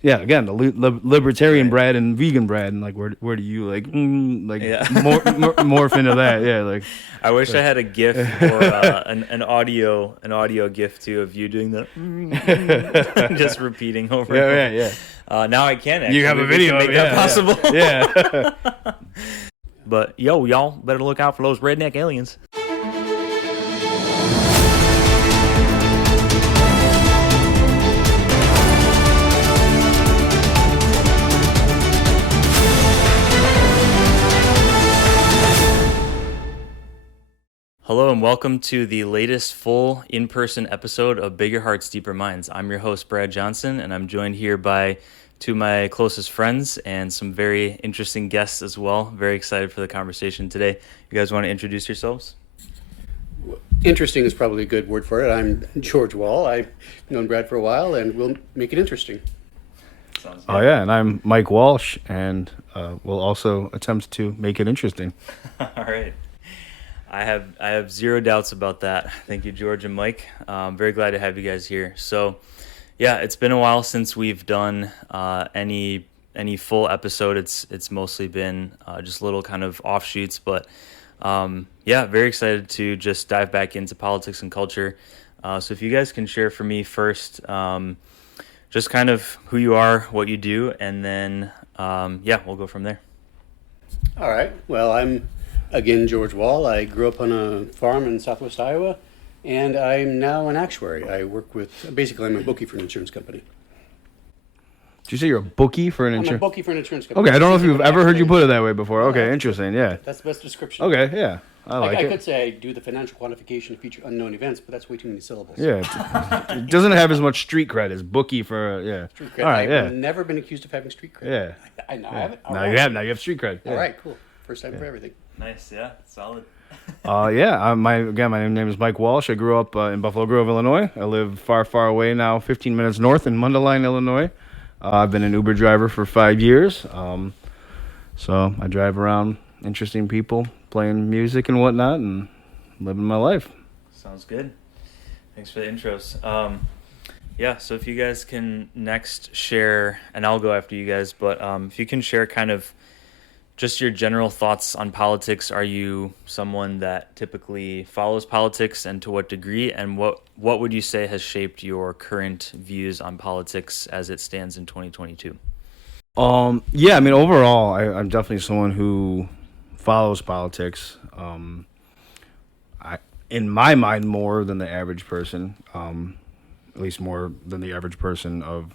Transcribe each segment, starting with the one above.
yeah, again, the libertarian bread and vegan bread, and like where do you morph into that? Yeah, like I wish I had a GIF or an audio GIF too of you doing the just repeating over and over. Yeah. Now I can actually. You have a video, make that possible. Yeah. But y'all better look out for those redneck aliens. Hello and welcome to the latest full in-person episode of Bigger Hearts, Deeper Minds. I'm your host, Brad Johnson, and I'm joined here by two of my closest friends and some very interesting guests as well. Very excited for the conversation today. You guys want to introduce yourselves? Interesting is probably a good word for it. I'm George Wahle. I've known Brad for a while, and we'll make it interesting. Sounds good. Oh yeah, and I'm Mike Walsh, and we'll also attempt to make it interesting. All right. I have zero doubts about that. Thank you, George and Mike. I'm very glad to have you guys here. So, yeah, it's been a while since we've done any full episode. It's mostly been just little kind of offshoots, but yeah, very excited to just dive back into politics and culture. So if you guys can share for me first, just kind of who you are, what you do, and then yeah, we'll go from there. All right. Well, I'm again George Wahle. I grew up on a farm in southwest Iowa, and I'm now an actuary. I work with, basically I'm a bookie for an insurance company. Did you say you're a bookie for an I'm a insurance? bookie for an insurance company. Okay, I don't know if you've ever heard you put it that way before. Okay, interesting. Yeah. That's the best description. Okay, yeah, I like I it. could say I do the financial quantification of future unknown events, but that's way too many syllables. Yeah, it doesn't have as much street cred as bookie for yeah. Street cred. All right, I've yeah, never been accused of having street cred. yeah. I now have it. All Now right. you have street cred. Yeah. All right, cool. First time for everything. Nice, yeah, solid. Yeah. My name is Mike Walsh. I grew up in Buffalo Grove, Illinois. I live far away now, 15 minutes north in Mundelein, Illinois. I've been an Uber driver for 5 years. So I drive around interesting people, playing music and whatnot, and living my life. Sounds good. Thanks for the intros. Yeah, so if you guys can next share, and I'll go after you guys, but if you can share kind of just your general thoughts on politics. Are you someone that typically follows politics, and to what degree? And what would you say has shaped your current views on politics as it stands in 2022? Yeah, I mean, overall, I'm definitely someone who follows politics. In my mind, more than the average person, at least more than the average person of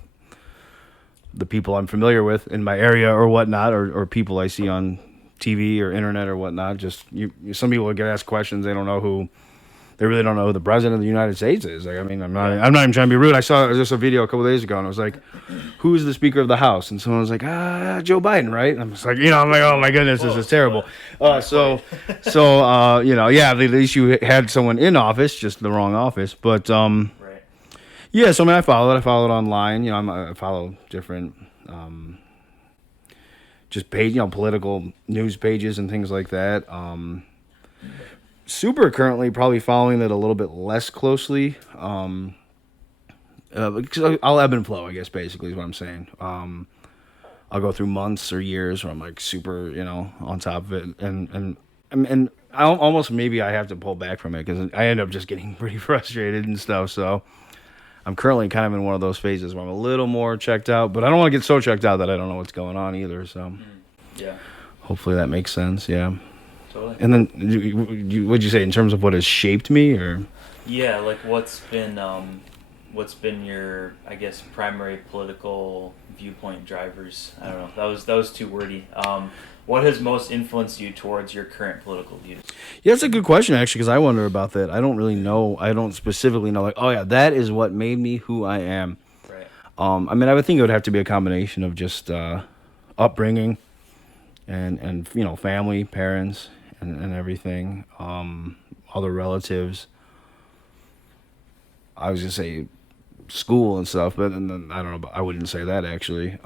the people I'm familiar with in my area or whatnot, or people I see on TV or internet or whatnot. Just some people get asked questions, they really don't know who the president of the United States is. Like, I mean, I'm not even trying to be rude. I saw just a video a couple days ago, and it was like, who's the Speaker of the House? And someone was like, Joe Biden, right? And I'm just like, I'm like, oh my goodness, this is terrible. So yeah, at least you had someone in office, just the wrong office. But yeah, so I mean, I follow it online. I follow different, just page, political news pages and things like that. Super currently probably following it a little bit less closely. Because I'll ebb and flow, I guess, basically is what I'm saying. I'll go through months or years where I'm like super, on top of it, and I almost maybe I have to pull back from it because I end up just getting pretty frustrated and stuff. So I'm currently kind of in one of those phases where I'm a little more checked out, but I don't want to get so checked out that I don't know what's going on either. So yeah, hopefully that makes sense. Yeah. Totally. And then, what'd you say in terms of what has shaped me, or? Yeah, like what's been your, I guess, primary political viewpoint drivers? I don't know. That was too wordy. What has most influenced you towards your current political views? Yeah, that's a good question, actually, because I wonder about that. I don't really know. I don't specifically know, like, oh, yeah, that is what made me who I am. Right. I mean, I would think it would have to be a combination of just upbringing and family, parents, and everything, other relatives. I was going to say school and stuff, but and then, I don't know, I wouldn't say that, actually.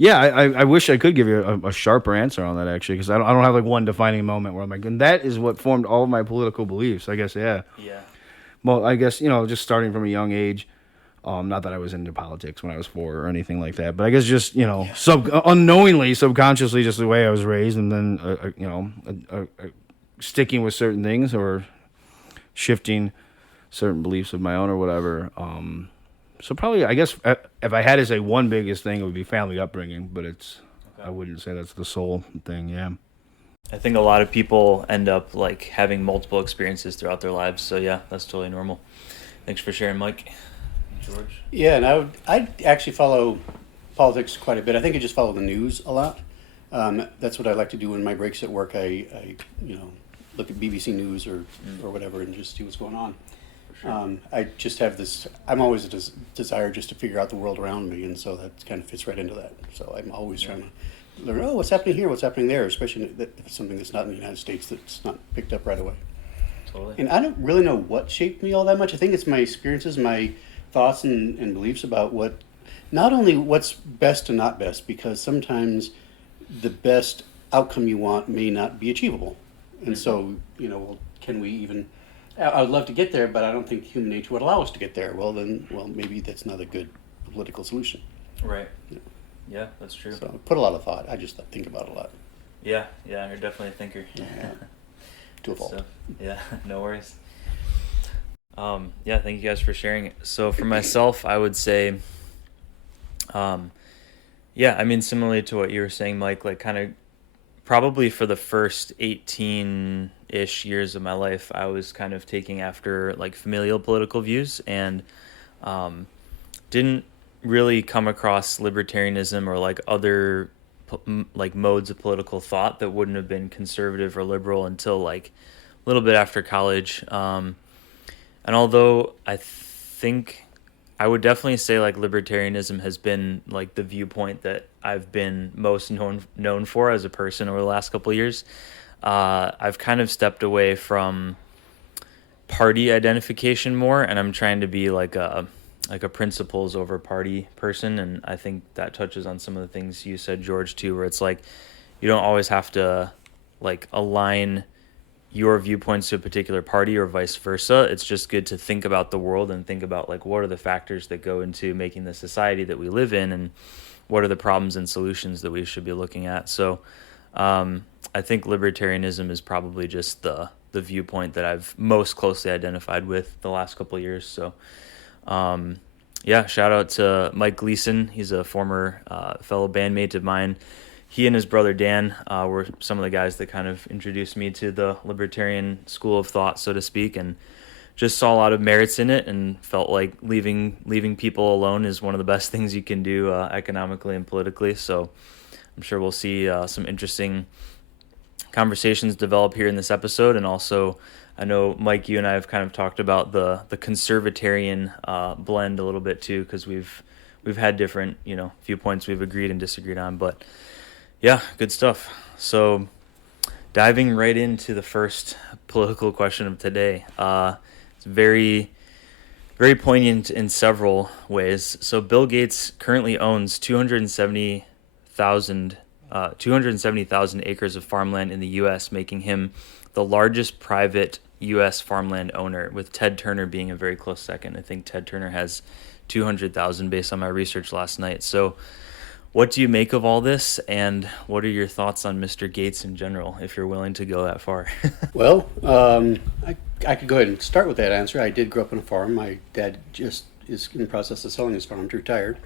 Yeah, I wish I could give you a sharper answer on that, actually, because I don't have like one defining moment where I'm like, and that is what formed all of my political beliefs. I guess, yeah. Yeah. Well, I guess, just starting from a young age, Not that I was into politics when I was 4 or anything like that, but I guess just, unknowingly, subconsciously, just the way I was raised, and then, sticking with certain things or shifting certain beliefs of my own or whatever. So probably, I guess, if I had to say one biggest thing, it would be family upbringing, but I wouldn't say that's the sole thing, yeah. I think a lot of people end up like having multiple experiences throughout their lives. So yeah, that's totally normal. Thanks for sharing, Mike. George? Yeah, and I actually follow politics quite a bit. I think I just follow the news a lot. That's what I like to do in my breaks at work. I look at BBC News or whatever and just see what's going on. Sure. I just have this. I'm always a desire just to figure out the world around me, and so that kind of fits right into that. So I'm always trying to learn. Oh, what's happening here? What's happening there? Especially if it's something that's not in the United States that's not picked up right away. Totally. And I don't really know what shaped me all that much. I think it's my experiences, my thoughts and beliefs about not only what's best and not best, because sometimes the best outcome you want may not be achievable. And so, can we even, I would love to get there, but I don't think human nature would allow us to get there. Well, maybe that's not a good political solution. Right. Yeah, that's true. So I put a lot of thought. I just think about it a lot. Yeah, you're definitely a thinker. Yeah. To a fault. So, yeah, no worries. Thank you guys for sharing. So for myself, I would say, similarly to what you were saying, Mike, like kind of probably for the first 18-ish years of my life, I was kind of taking after like familial political views and didn't really come across libertarianism or like other like modes of political thought that wouldn't have been conservative or liberal until like a little bit after college. And although I think I would definitely say like libertarianism has been like the viewpoint that I've been most known for as a person over the last couple of years, I've kind of stepped away from party identification more, and I'm trying to be like a principles over party person. And I think that touches on some of the things you said, George, too, where it's like you don't always have to like align your viewpoints to a particular party or vice versa. It's just good to think about the world and think about like what are the factors that go into making the society that we live in, and what are the problems and solutions that we should be looking at. So I think libertarianism is probably just the viewpoint that I've most closely identified with the last couple of years. So shout out to Mike Gleason. He's a former fellow bandmate of mine. He and his brother Dan were some of the guys that kind of introduced me to the libertarian school of thought, so to speak, and just saw a lot of merits in it and felt like leaving people alone is one of the best things you can do economically and politically. So I'm sure we'll see some interesting conversations develop here in this episode. And also, I know, Mike, you and I have kind of talked about the conservatarian blend a little bit too, because we've had different viewpoints we've agreed and disagreed on. But yeah, good stuff. So diving right into the first political question of today. It's very, very poignant in several ways. So Bill Gates currently owns 270,000 acres of farmland in the U.S., making him the largest private U.S. farmland owner, with Ted Turner being a very close second. I think Ted Turner has 200,000 based on my research last night. So what do you make of all this, and what are your thoughts on Mr. Gates in general, if you're willing to go that far? Well, I could go ahead and start with that answer. I did grow up on a farm. My dad just is in the process of selling his farm to retire.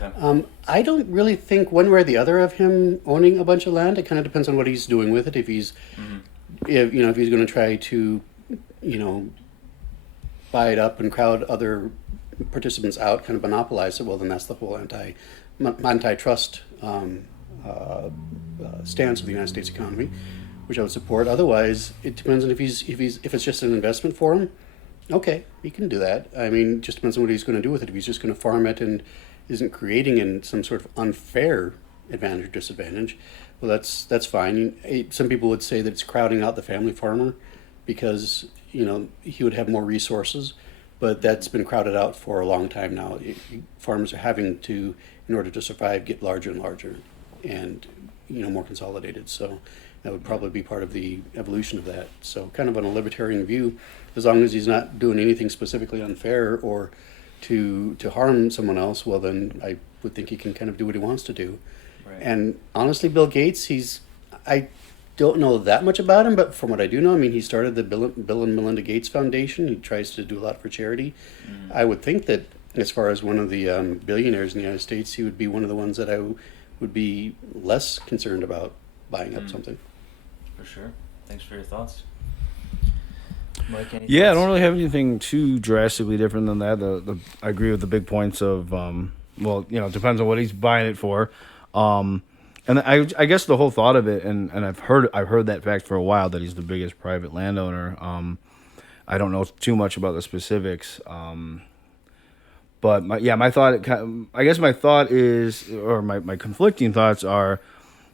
Okay. I don't really think one way or the other of him owning a bunch of land. It kind of depends on what he's doing with it. If he's, if he's going to try to, buy it up and crowd other participants out, kind of monopolize it, well, then that's the whole antitrust stance of the United States economy, which I would support. Otherwise, it depends on if it's just an investment for him. Okay, he can do that. I mean, it just depends on what he's going to do with it. If he's just going to farm it and isn't creating some sort of unfair advantage or disadvantage, well, that's fine. Some people would say that it's crowding out the family farmer because he would have more resources, but that's been crowded out for a long time now. Farmers are having to, in order to survive, get larger and larger and more consolidated. So that would probably be part of the evolution of that. So kind of on a libertarian view, as long as he's not doing anything specifically unfair or to harm someone else, well, then I would think he can kind of do what he wants to do. Right. And honestly, Bill Gates, I don't know that much about him, but from what I do know, I mean, he started the Bill and Melinda Gates Foundation. He tries to do a lot for charity. I would think that as far as one of the billionaires in the United States, he would be one of the ones that I would be less concerned about buying up something. For sure. Thanks for your thoughts. Mike, any Yeah, I thoughts? don't really have anything too drastically different than that. I agree with the big points of, well, it depends on what he's buying it for. And I guess the whole thought of it, and I've heard that fact for a while, that he's the biggest private landowner. I don't know too much about the specifics. But my thought, I guess my thought is, or my conflicting thoughts are,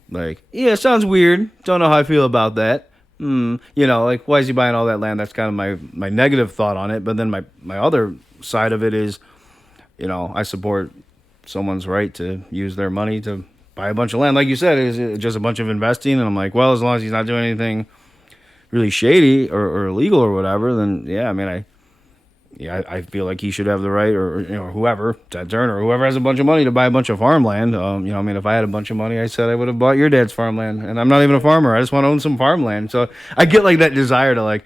like, yeah, it sounds weird. Don't know how I feel about that. Like, why is he buying all that land? That's kind of my negative thought on it. But then my other side of it is, I support someone's right to use their money to buy a bunch of land. Like you said, is it just a bunch of investing? And I'm like, well, as long as he's not doing anything really shady or illegal or whatever, then yeah, I mean, I feel like he should have the right, or whoever, Ted Turner, or whoever has a bunch of money to buy a bunch of farmland. I mean, if I had a bunch of money, I said I would have bought your dad's farmland, and I'm not even a farmer. I just want to own some farmland. So I get like that desire to like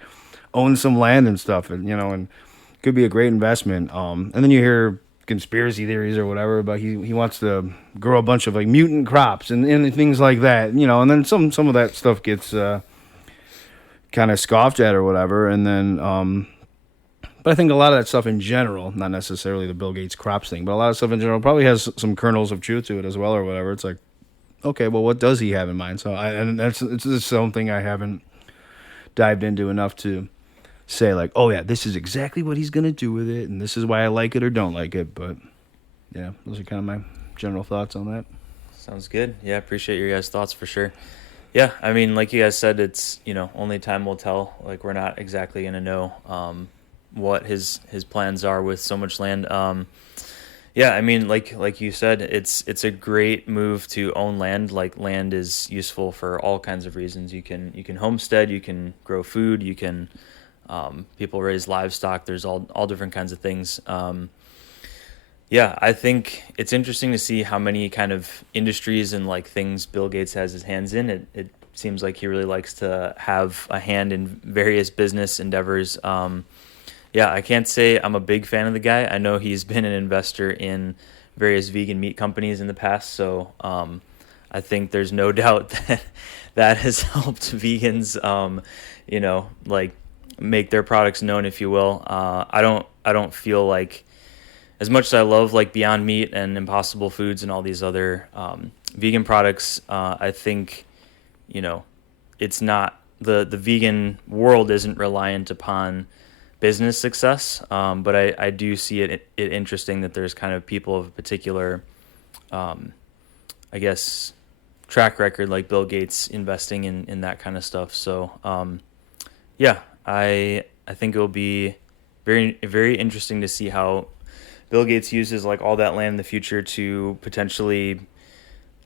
own some land and stuff, and and it could be a great investment. And then you hear conspiracy theories or whatever about he wants to grow a bunch of like mutant crops and things like that, and then some of that stuff gets kind of scoffed at or whatever, and then. But I think a lot of that stuff in general, not necessarily the Bill Gates crops thing, but a lot of stuff in general probably has some kernels of truth to it as well or whatever. It's like, okay, well, what does he have in mind? So it's something I haven't dived into enough to say like, oh yeah, this is exactly what he's going to do with it, and this is why I like it or don't like it. But yeah, those are kind of my general thoughts on that. Sounds good. Yeah, appreciate your guys' thoughts for sure. Yeah, I mean, like you guys said, it's, only time will tell. Like, we're not exactly going to know what his plans are with so much land. Yeah, I mean, like you said, it's a great move to own land. Like, land is useful for all kinds of reasons. You can homestead, you can grow food, you can people raise livestock. There's all different kinds of things. Yeah, I think it's interesting to see how many kind of industries and like things Bill Gates has his hands in. It seems like he really likes to have a hand in various business endeavors. Yeah, I can't say I'm a big fan of the guy. I know he's been an investor in various vegan meat companies in the past, so I think there's no doubt that has helped vegans, like make their products known, if you will. I don't feel like, as much as I love like Beyond Meat and Impossible Foods and all these other vegan products, I think it's not the vegan world isn't reliant upon business success, but I do see it interesting that there's kind of people of a particular, I guess, track record like Bill Gates investing in that kind of stuff. So yeah, I think it will be very, very interesting to see how Bill Gates uses like all that land in the future to potentially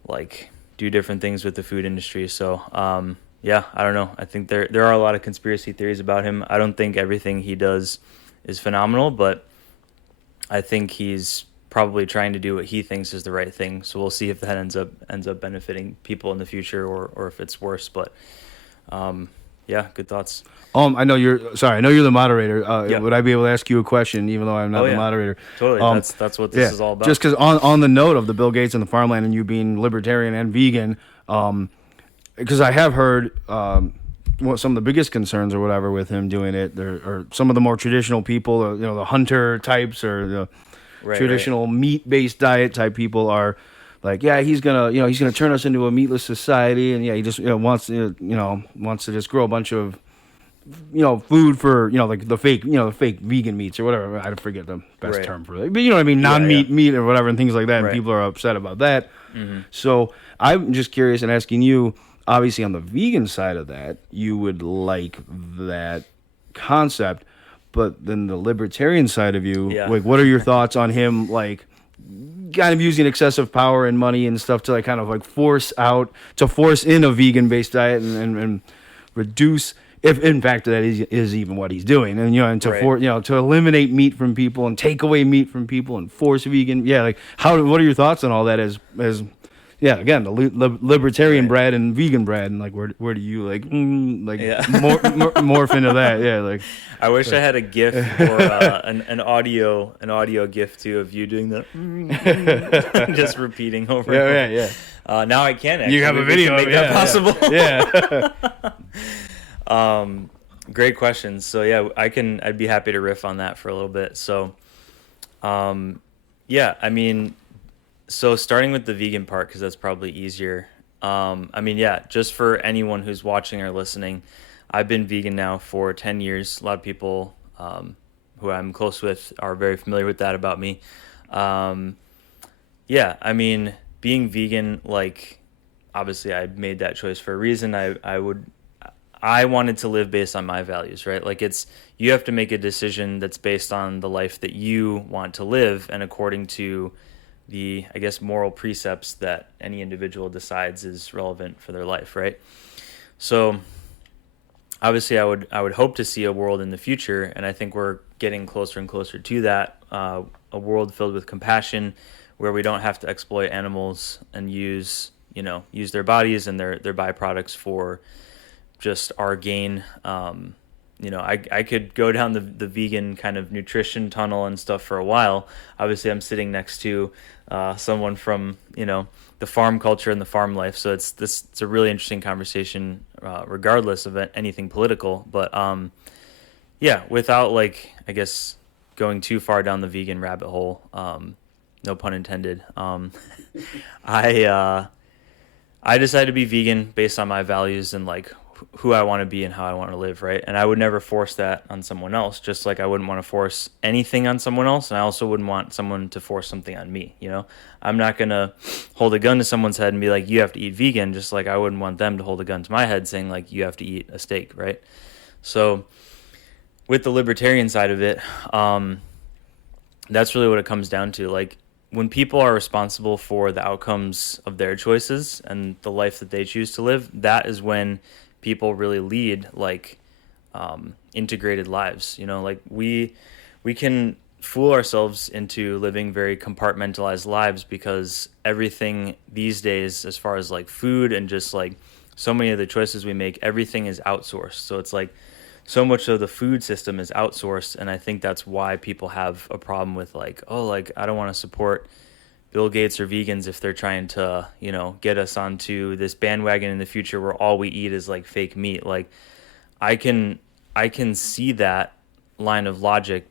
like do different things with the food industry. So yeah, I don't know. I think there are a lot of conspiracy theories about him. I don't think everything he does is phenomenal, but I think he's probably trying to do what he thinks is the right thing. So we'll see if that ends up benefiting people in the future or if it's worse. But yeah, good thoughts. I know you're the moderator. Yeah. Would I be able to ask you a question, even though I'm not the moderator? Totally. That's what this is all about. Just because on the note of the Bill Gates and the farmland and you being libertarian and vegan, because I have heard some of the biggest concerns or whatever with him doing it, there are some of the more traditional people, the hunter types or the traditional meat-based diet type people are like, yeah, he's gonna turn us into a meatless society, and yeah, he just wants to just grow a bunch of food for like the fake vegan meats or whatever. I forget the best term for it, but you know what I mean, non-meat meat or whatever and things like that. And people are upset about that. Mm-hmm. So I'm just curious and asking you. Obviously, on the vegan side of that, you would like that concept, but then the libertarian side of you, like, what are your thoughts on him, like, kind of using excessive power and money and stuff to like kind of like force in a vegan-based diet and reduce if in fact that is even what he's doing, and and to Right. to eliminate meat from people and take away meat from people and force vegan, like what are your thoughts on all that as again, the libertarian Right. bread and vegan bread, and like where do you Yeah. morph into that? Like I wish I had a GIF or an audio GIF too of you doing the just repeating over and over. Now I can actually. You have a We can video, make that possible. Great questions. So yeah, I'd be happy to riff on that for a little bit. So, I mean, so starting with the vegan part, because that's probably easier. Just for anyone who's watching or listening, I've been vegan now for 10 years. A lot of people who I'm close with are very familiar with that about me. Being vegan, like, obviously I made that choice for a reason. I wanted to live based on my values, right? Like, you have to make a decision that's based on the life that you want to live and according to the, I guess, moral precepts that any individual decides is relevant for their life, right? So obviously I would hope to see a world in the future, and I think we're getting closer and closer to that, a world filled with compassion where we don't have to exploit animals and use their bodies and their byproducts for just our gain. I could go down the vegan kind of nutrition tunnel and stuff for a while. Obviously, I'm sitting next to someone from the farm culture and the farm life, so it's a really interesting conversation, regardless of anything political. But without I guess going too far down the vegan rabbit hole, no pun intended. I decided to be vegan based on my values and who I want to be and how I want to live, right? And I would never force that on someone else, just like I wouldn't want to force anything on someone else, and I also wouldn't want someone to force something on me, I'm not going to hold a gun to someone's head and be like, you have to eat vegan, just like I wouldn't want them to hold a gun to my head saying, you have to eat a steak, right? So with the libertarian side of it, that's really what it comes down to. When people are responsible for the outcomes of their choices and the life that they choose to live, that is when people really lead integrated lives. We can fool ourselves into living very compartmentalized lives because everything these days, as far as food and just so many of the choices we make, everything is outsourced. So it's so much of the food system is outsourced, and I think that's why people have a problem with I don't want to support Bill Gates or vegans if they're trying to, get us onto this bandwagon in the future where all we eat is fake meat. I can see that line of logic,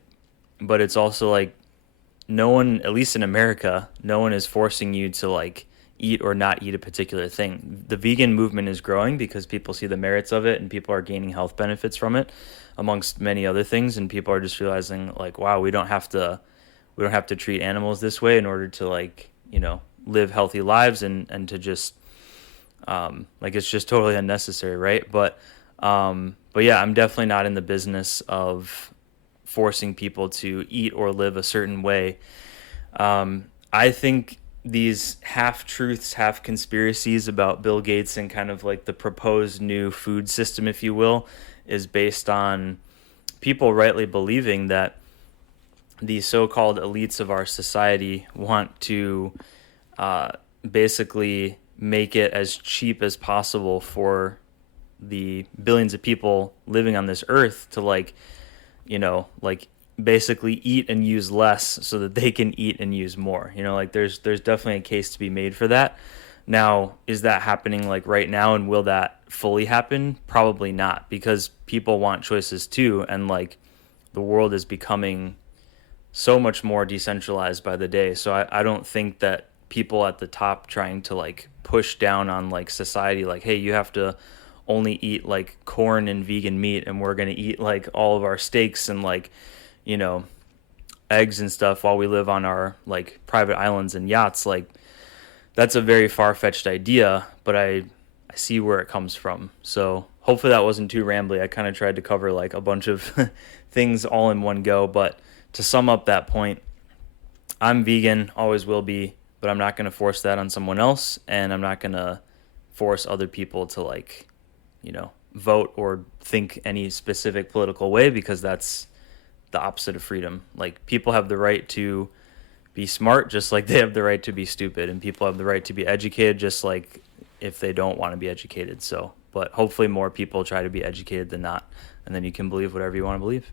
but it's also no one, at least in America, no one is forcing you to eat or not eat a particular thing. The vegan movement is growing because people see the merits of it and people are gaining health benefits from it, amongst many other things, and people are just realizing wow, we don't have to treat animals this way in order to live healthy lives and to just it's just totally unnecessary, right? But yeah, I'm definitely not in the business of forcing people to eat or live a certain way. I think these half-truths, half-conspiracies about Bill Gates and kind of the proposed new food system, if you will, is based on people rightly believing that the so-called elites of our society want to basically make it as cheap as possible for the billions of people living on this earth to basically eat and use less so that they can eat and use more. There's definitely a case to be made for that. Now, is that happening right now, and will that fully happen? Probably not, because people want choices too, and the world is becoming so much more decentralized by the day. So I don't think that people at the top trying to push down on society, hey, you have to only eat corn and vegan meat, and we're going to eat all of our steaks and eggs and stuff while we live on our private islands and yachts. That's a very far-fetched idea, but I see where it comes from. So hopefully that wasn't too rambly. I kind of tried to cover a bunch of things all in one go, but to sum up that point, I'm vegan, always will be, but I'm not going to force that on someone else, and I'm not going to force other people to vote or think any specific political way, because that's the opposite of freedom. Like, people have the right to be smart just like they have the right to be stupid, and people have the right to be educated just like if they don't want to be educated. So, but hopefully more people try to be educated than not, and then you can believe whatever you want to believe.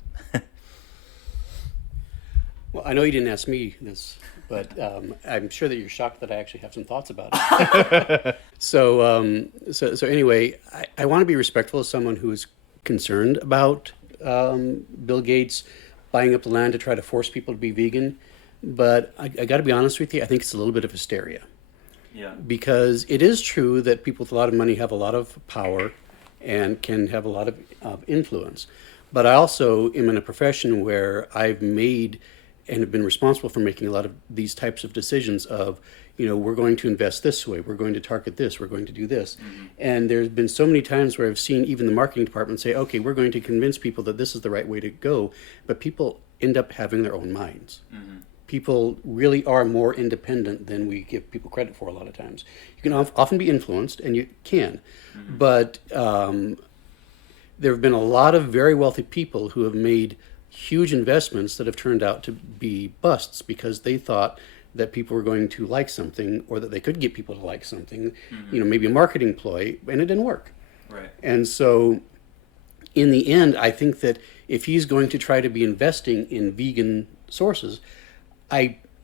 Well, I know you didn't ask me this, but I'm sure that you're shocked that I actually have some thoughts about it. So anyway, I want to be respectful of someone who is concerned about Bill Gates buying up the land to try to force people to be vegan. But I got to be honest with you, I think it's a little bit of hysteria. Yeah. Because it is true that people with a lot of money have a lot of power and can have a lot of influence. But I also am in a profession where I've made and have been responsible for making a lot of these types of decisions of, we're going to invest this way, we're going to target this, we're going to do this. Mm-hmm. And there's been so many times where I've seen even the marketing department say, okay, we're going to convince people that this is the right way to go, but people end up having their own minds. Mm-hmm. People really are more independent than we give people credit for a lot of times. You can often be influenced, and you can, mm-hmm. but there have been a lot of very wealthy people who have made huge investments that have turned out to be busts because they thought that people were going to like something, or that they could get people to like something, mm-hmm. Maybe a marketing ploy, and it didn't work. Right. And so in the end, I think that if he's going to try to be investing in vegan sources,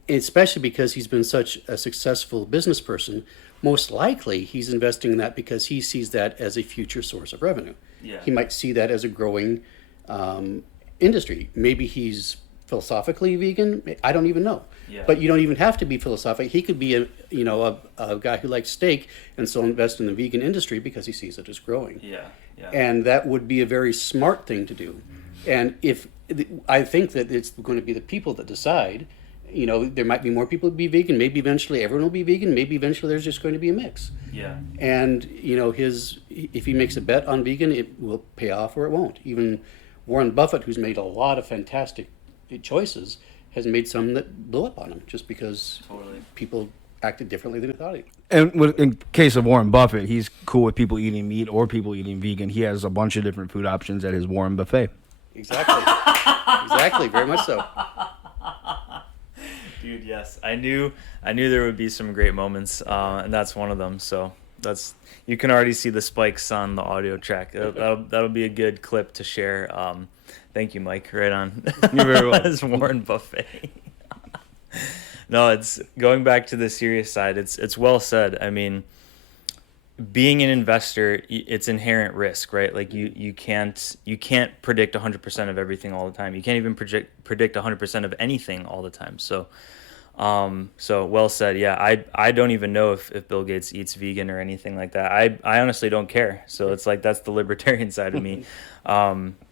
especially because he's been such a successful business person, most likely he's investing in that because he sees that as a future source of revenue. Yeah. He might see that as a growing industry. Maybe he's philosophically vegan. I don't even know. Yeah. But you don't even have to be philosophic. He could be a guy who likes steak and still invest in the vegan industry because he sees it as growing. Yeah. Yeah. And that would be a very smart thing to do. And I think that it's going to be the people that decide. There might be more people to be vegan. Maybe eventually everyone will be vegan. Maybe eventually there's just going to be a mix. Yeah. And if he makes a bet on vegan, it will pay off or it won't. Even Warren Buffett, who's made a lot of fantastic choices, has made some that blew up on him just because people acted differently than he thought he would. And in case of Warren Buffett, he's cool with people eating meat or people eating vegan. He has a bunch of different food options at his Warren buffet. Exactly. Exactly. Very much so. Dude, yes, I knew there would be some great moments, and that's one of them. So you can already see the spikes on the audio track. That'll be a good clip to share. Thank you, Mike. Right on. You're very welcome. As Warren Buffett. No, it's going back to the serious side. It's well said. I mean, being an investor, it's inherent risk, right? Like you can't predict 100% of everything all the time. You can't even predict 100% of anything all the time. So well said. Yeah, I don't even know if Bill Gates eats vegan or anything like that. I honestly don't care. So it's like that's the libertarian side of me.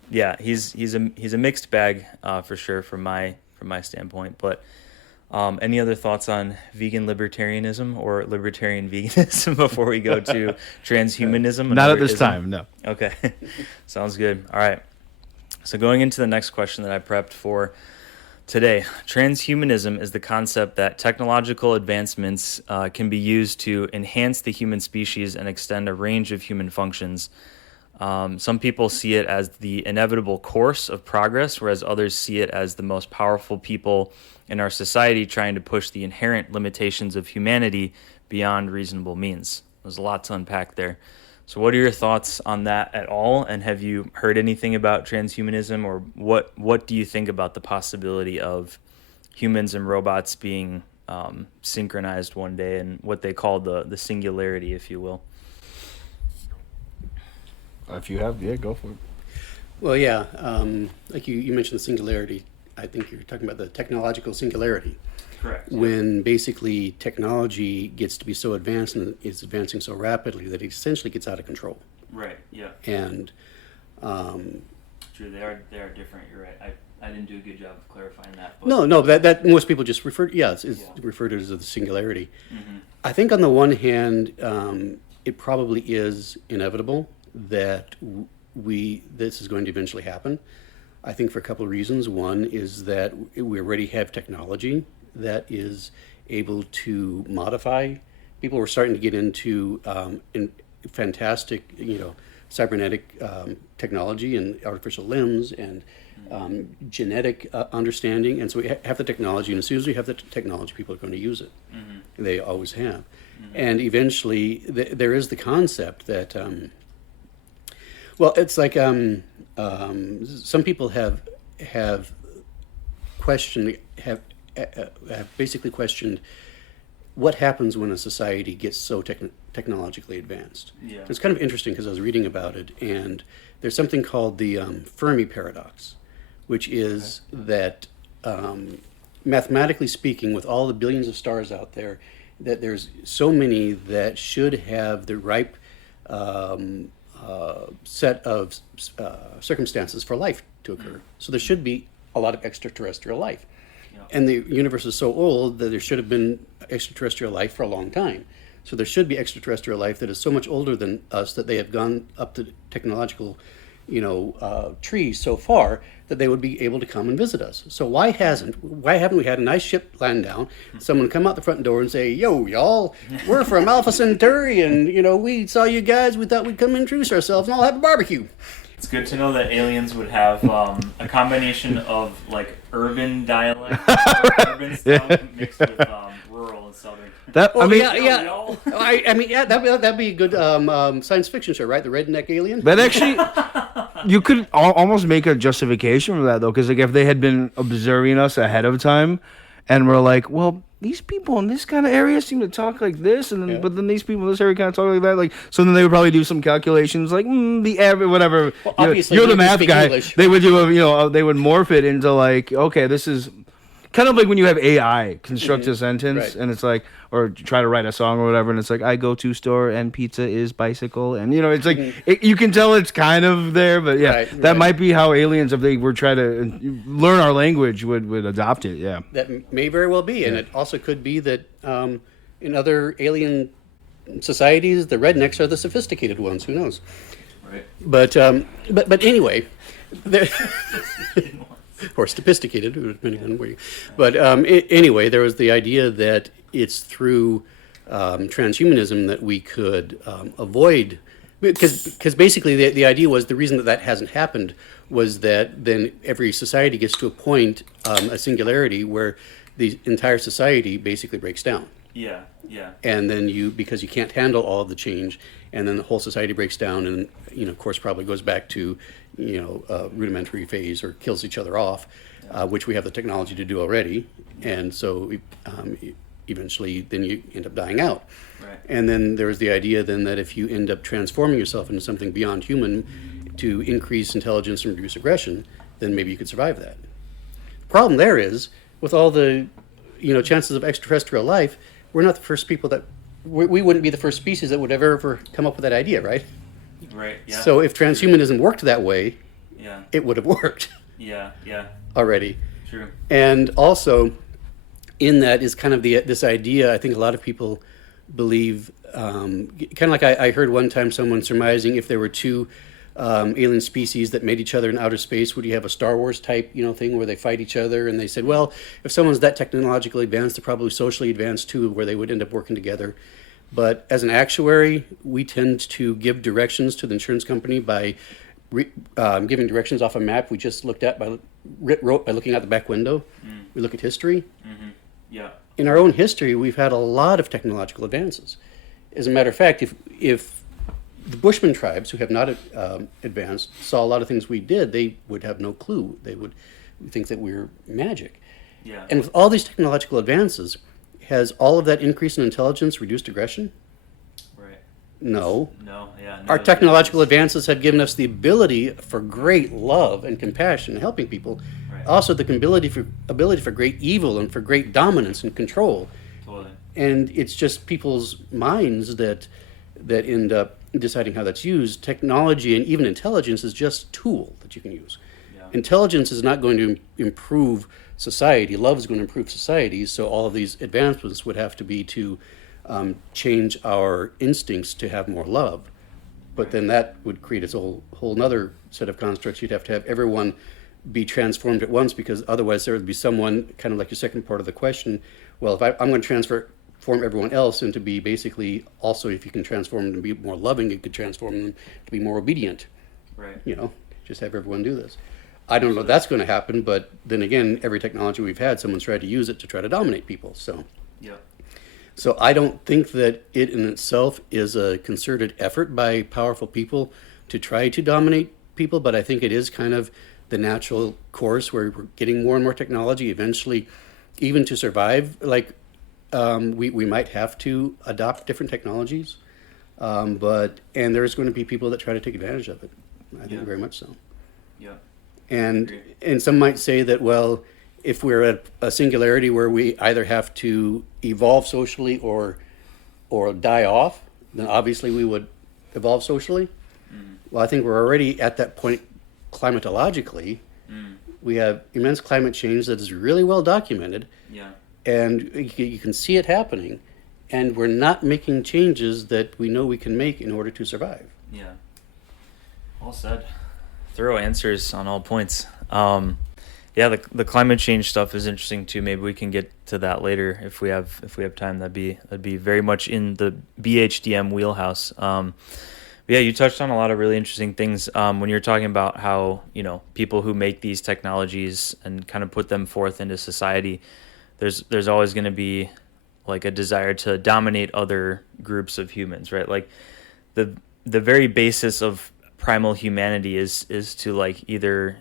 Yeah, he's a mixed bag for sure from my standpoint. But any other thoughts on vegan libertarianism or libertarian veganism before we go to transhumanism? Not at this time, no. Okay, sounds good. All right. So going into the next question that I prepped for today, transhumanism is the concept that technological advancements can be used to enhance the human species and extend a range of human functions. Some people see it as the inevitable course of progress, whereas others see it as the most powerful people in our society trying to push the inherent limitations of humanity beyond reasonable means. There's a lot to unpack there. So what are your thoughts on that at all? And have you heard anything about transhumanism, or what do you think about the possibility of humans and robots being synchronized one day, and what they call the singularity, if you will? If you have, yeah, go for it. Well, yeah, like you mentioned the singularity. I think you're talking about the technological singularity. Correct. When basically technology gets to be so advanced and is advancing so rapidly that it essentially gets out of control. Right. Yeah. And true, they are different. You're right. I didn't do a good job of clarifying that. But no, that most people just refer. Yeah, it's referred to as the singularity. Mm-hmm. I think on the one hand, it probably is inevitable that this is going to eventually happen. I think for a couple of reasons. One is that we already have technology that is able to modify people. We're starting to get into fantastic, cybernetic technology and artificial limbs and genetic understanding. And so we have the technology, and as soon as we have the technology, people are going to use it. They always have. And eventually, there is the concept that, well, it's like some people have questioned, have basically questioned what happens when a society gets so technologically advanced. Yeah. It's kind of interesting because I was reading about it, and there's something called the Fermi paradox, which is that mathematically speaking, with all the billions of stars out there, that there's so many that should have the ripe set of circumstances for life to occur. So there should be a lot of extraterrestrial life. And the universe is so old that there should have been extraterrestrial life for a long time. So there should be extraterrestrial life that is so much older than us that they have gone up the technological, tree so far that they would be able to come and visit us. So why haven't we had a nice ship land down, someone come out the front door and say, "Yo, y'all, we're from Alpha Centauri, and we saw you guys. We thought we'd come introduce ourselves and all have a barbecue." It's good to know that aliens would have a combination of like urban dialect, urban stuff mixed with rural and southern. That'd be a good science fiction show, right? The Redneck Alien. That actually, you could almost make a justification for that though, because like if they had been observing us ahead of time, and we're like, well, these people in this kind of area seem to talk like this, and then but then these people in this area kind of talk like that, like so. Then they would probably do some calculations, like the average, whatever. Well, obviously, you're the math guy. English. They would do they would morph it into like, okay, this is kind of like when you have AI construct a sentence, Right. and it's like, or try to write a song or whatever, and it's like, I go to store and pizza is bicycle, and it's like you can tell it's kind of there, but yeah, that might be how aliens, if they were trying to learn our language, would adopt it. Yeah, That may very well be, and it also could be that in other alien societies, the rednecks are the sophisticated ones. Who knows? Right. But anyway, or sophisticated, depending on where you. But anyway, there was the idea that it's through transhumanism that we could avoid, because basically the idea was the reason that hasn't happened was that then every society gets to a point, a singularity where the entire society basically breaks down. Yeah, yeah. And then because you can't handle all of the change, and then the whole society breaks down, and of course probably goes back to rudimentary phase or kills each other off, which we have the technology to do already, and so eventually then you end up dying out. Right. And then there's the idea then that if you end up transforming yourself into something beyond human to increase intelligence and reduce aggression, then maybe you could survive that. The problem there is with all the chances of extraterrestrial life, we're not the first people that we wouldn't be the first species that would ever come up with that idea, right? Right. Yeah. So if transhumanism worked that way, it would have worked. Yeah. Already. True. And also, in that is kind of this idea. I think a lot of people believe, kind of like I heard one time someone surmising if there were two alien species that made each other in outer space, would you have a Star Wars type thing where they fight each other? And they said, well, if someone's that technologically advanced, they're probably socially advanced too, where they would end up working together. But as an actuary, we tend to give directions to the insurance company by giving directions off a map we just looked at wrote by looking out the back window. We look at history. Mm-hmm. Yeah. In our own history, we've had a lot of technological advances. As a matter of fact, if the Bushman tribes, who have not advanced, saw a lot of things we did, they would have no clue. They would think that we're magic. Yeah. And with all these technological advances, has all of that increase in intelligence reduced aggression? Right. No. No. Yeah. Our technological advances have given us the ability for great love and compassion and helping people. Right. Also, the ability for great evil and for great dominance and control. Totally. And it's just people's minds that end up deciding how that's used. Technology and even intelligence is just a tool that you can use. Yeah. Intelligence is not going to improve society. Love is going to improve society. So all of these advancements would have to be to change our instincts to have more love. But then that would create its whole another set of constructs. You'd have to have everyone be transformed at once, because otherwise there would be someone, kind of like your second part of the question, well, if I'm going to transform form everyone else into be basically also, if you can transform them to be more loving, you could transform them to be more obedient. Right. Just have everyone do this. I don't know if that's going to happen, but then again, every technology we've had, someone's tried to use it to try to dominate people. So I don't think that it in itself is a concerted effort by powerful people to try to dominate people, but I think it is kind of the natural course where we're getting more and more technology. Eventually, even to survive, we might have to adopt different technologies, and there's going to be people that try to take advantage of it. I think very much so. Yeah. And some might say that, well, if we're at a singularity where we either have to evolve socially or die off, then obviously we would evolve socially. Well, I think we're already at that point climatologically. We have immense climate change that is really well documented. Yeah. And you can see it happening, and we're not making changes that we know we can make in order to survive. Yeah. Well said. Thorough answers on all points. The climate change stuff is interesting too. Maybe we can get to that later if we have time. That'd be very much in the bhdm wheelhouse. You touched on a lot of really interesting things when you're talking about how people who make these technologies and kind of put them forth into society. There's always going to be like a desire to dominate other groups of humans, right? Like the very basis of primal humanity is to like either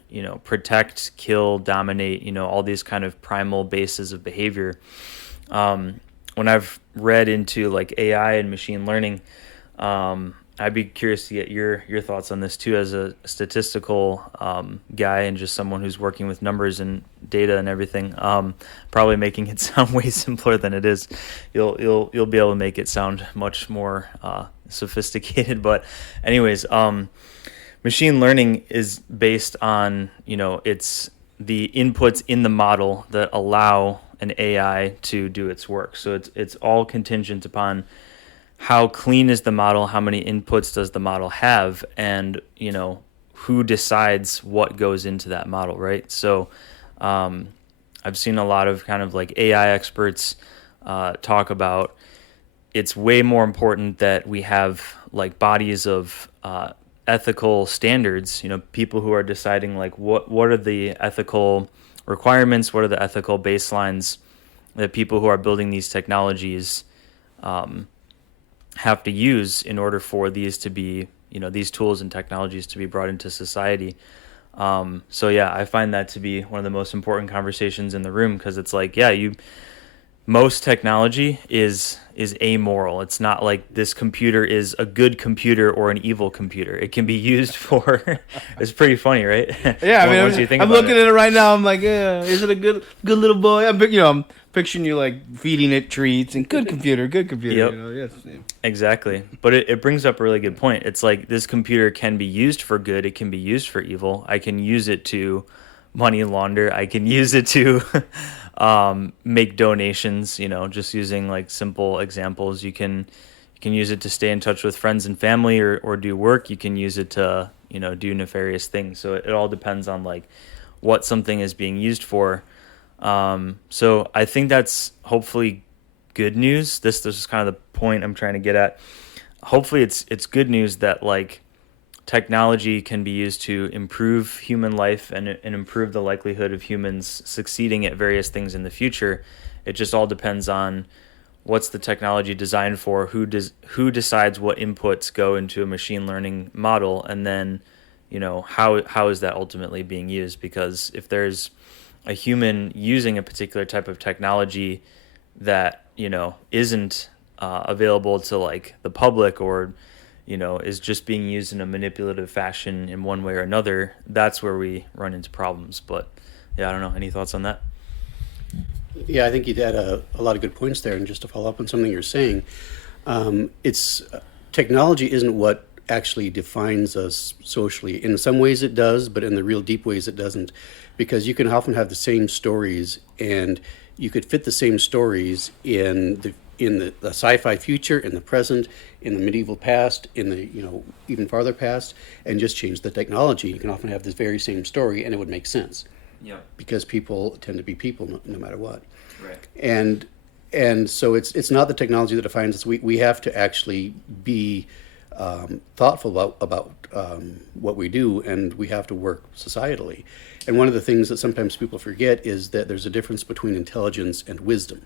protect, kill, dominate, all these kind of primal bases of behavior. When I've read into like AI and machine learning, I'd be curious to get your thoughts on this too, as a statistical guy and just someone who's working with numbers and data and everything. Probably making it sound way simpler than it is. You'll be able to make it sound much more sophisticated. But anyways, machine learning is based on it's the inputs in the model that allow an AI to do its work. So it's all contingent upon how clean is the model, how many inputs does the model have, and who decides what goes into that model, right? So I've seen a lot of kind of like AI experts talk about it's way more important that we have like bodies of ethical standards, people who are deciding like what are the ethical requirements, what are the ethical baselines that people who are building these technologies have to use in order for these to be, these tools and technologies to be brought into society. I find that to be one of the most important conversations in the room, because it's like, most technology is amoral. It's not like this computer is a good computer or an evil computer. It can be used for. It's pretty funny, right? Yeah, I'm looking at it right now. I'm like, is it a good little boy? I'm picturing you like feeding it treats and good computer. Yep. Exactly. But it brings up a really good point. It's like this computer can be used for good. It can be used for evil. I can use it to money launder. I can use it to make donations, just using like simple examples. You can use it to stay in touch with friends and family or do work. You can use it to, do nefarious things. So it all depends on like what something is being used for. So I think that's hopefully good news. This is kind of the point I'm trying to get at. Hopefully it's good news that like technology can be used to improve human life and improve the likelihood of humans succeeding at various things in the future. It just all depends on what's the technology designed for, who decides what inputs go into a machine learning model, and then how is that ultimately being used. Because if there's a human using a particular type of technology that isn't available to like the public, or is just being used in a manipulative fashion in one way or another, that's where we run into problems. But I don't know. Any thoughts on that? Yeah, I think you had a lot of good points there. And just to follow up on something you're saying, it's technology isn't what actually defines us socially. In some ways it does, but in the real deep ways it doesn't, because you can often have the same stories, and you could fit the same stories in the sci-fi future, in the present, in the medieval past, in the even farther past, and just change the technology. You can often have this very same story, and it would make sense. Yeah. Because people tend to be people no matter what. Right. And And so it's not the technology that defines us. We have to actually be thoughtful about what we do, and we have to work societally. And one of the things that sometimes people forget is that there's a difference between intelligence and wisdom.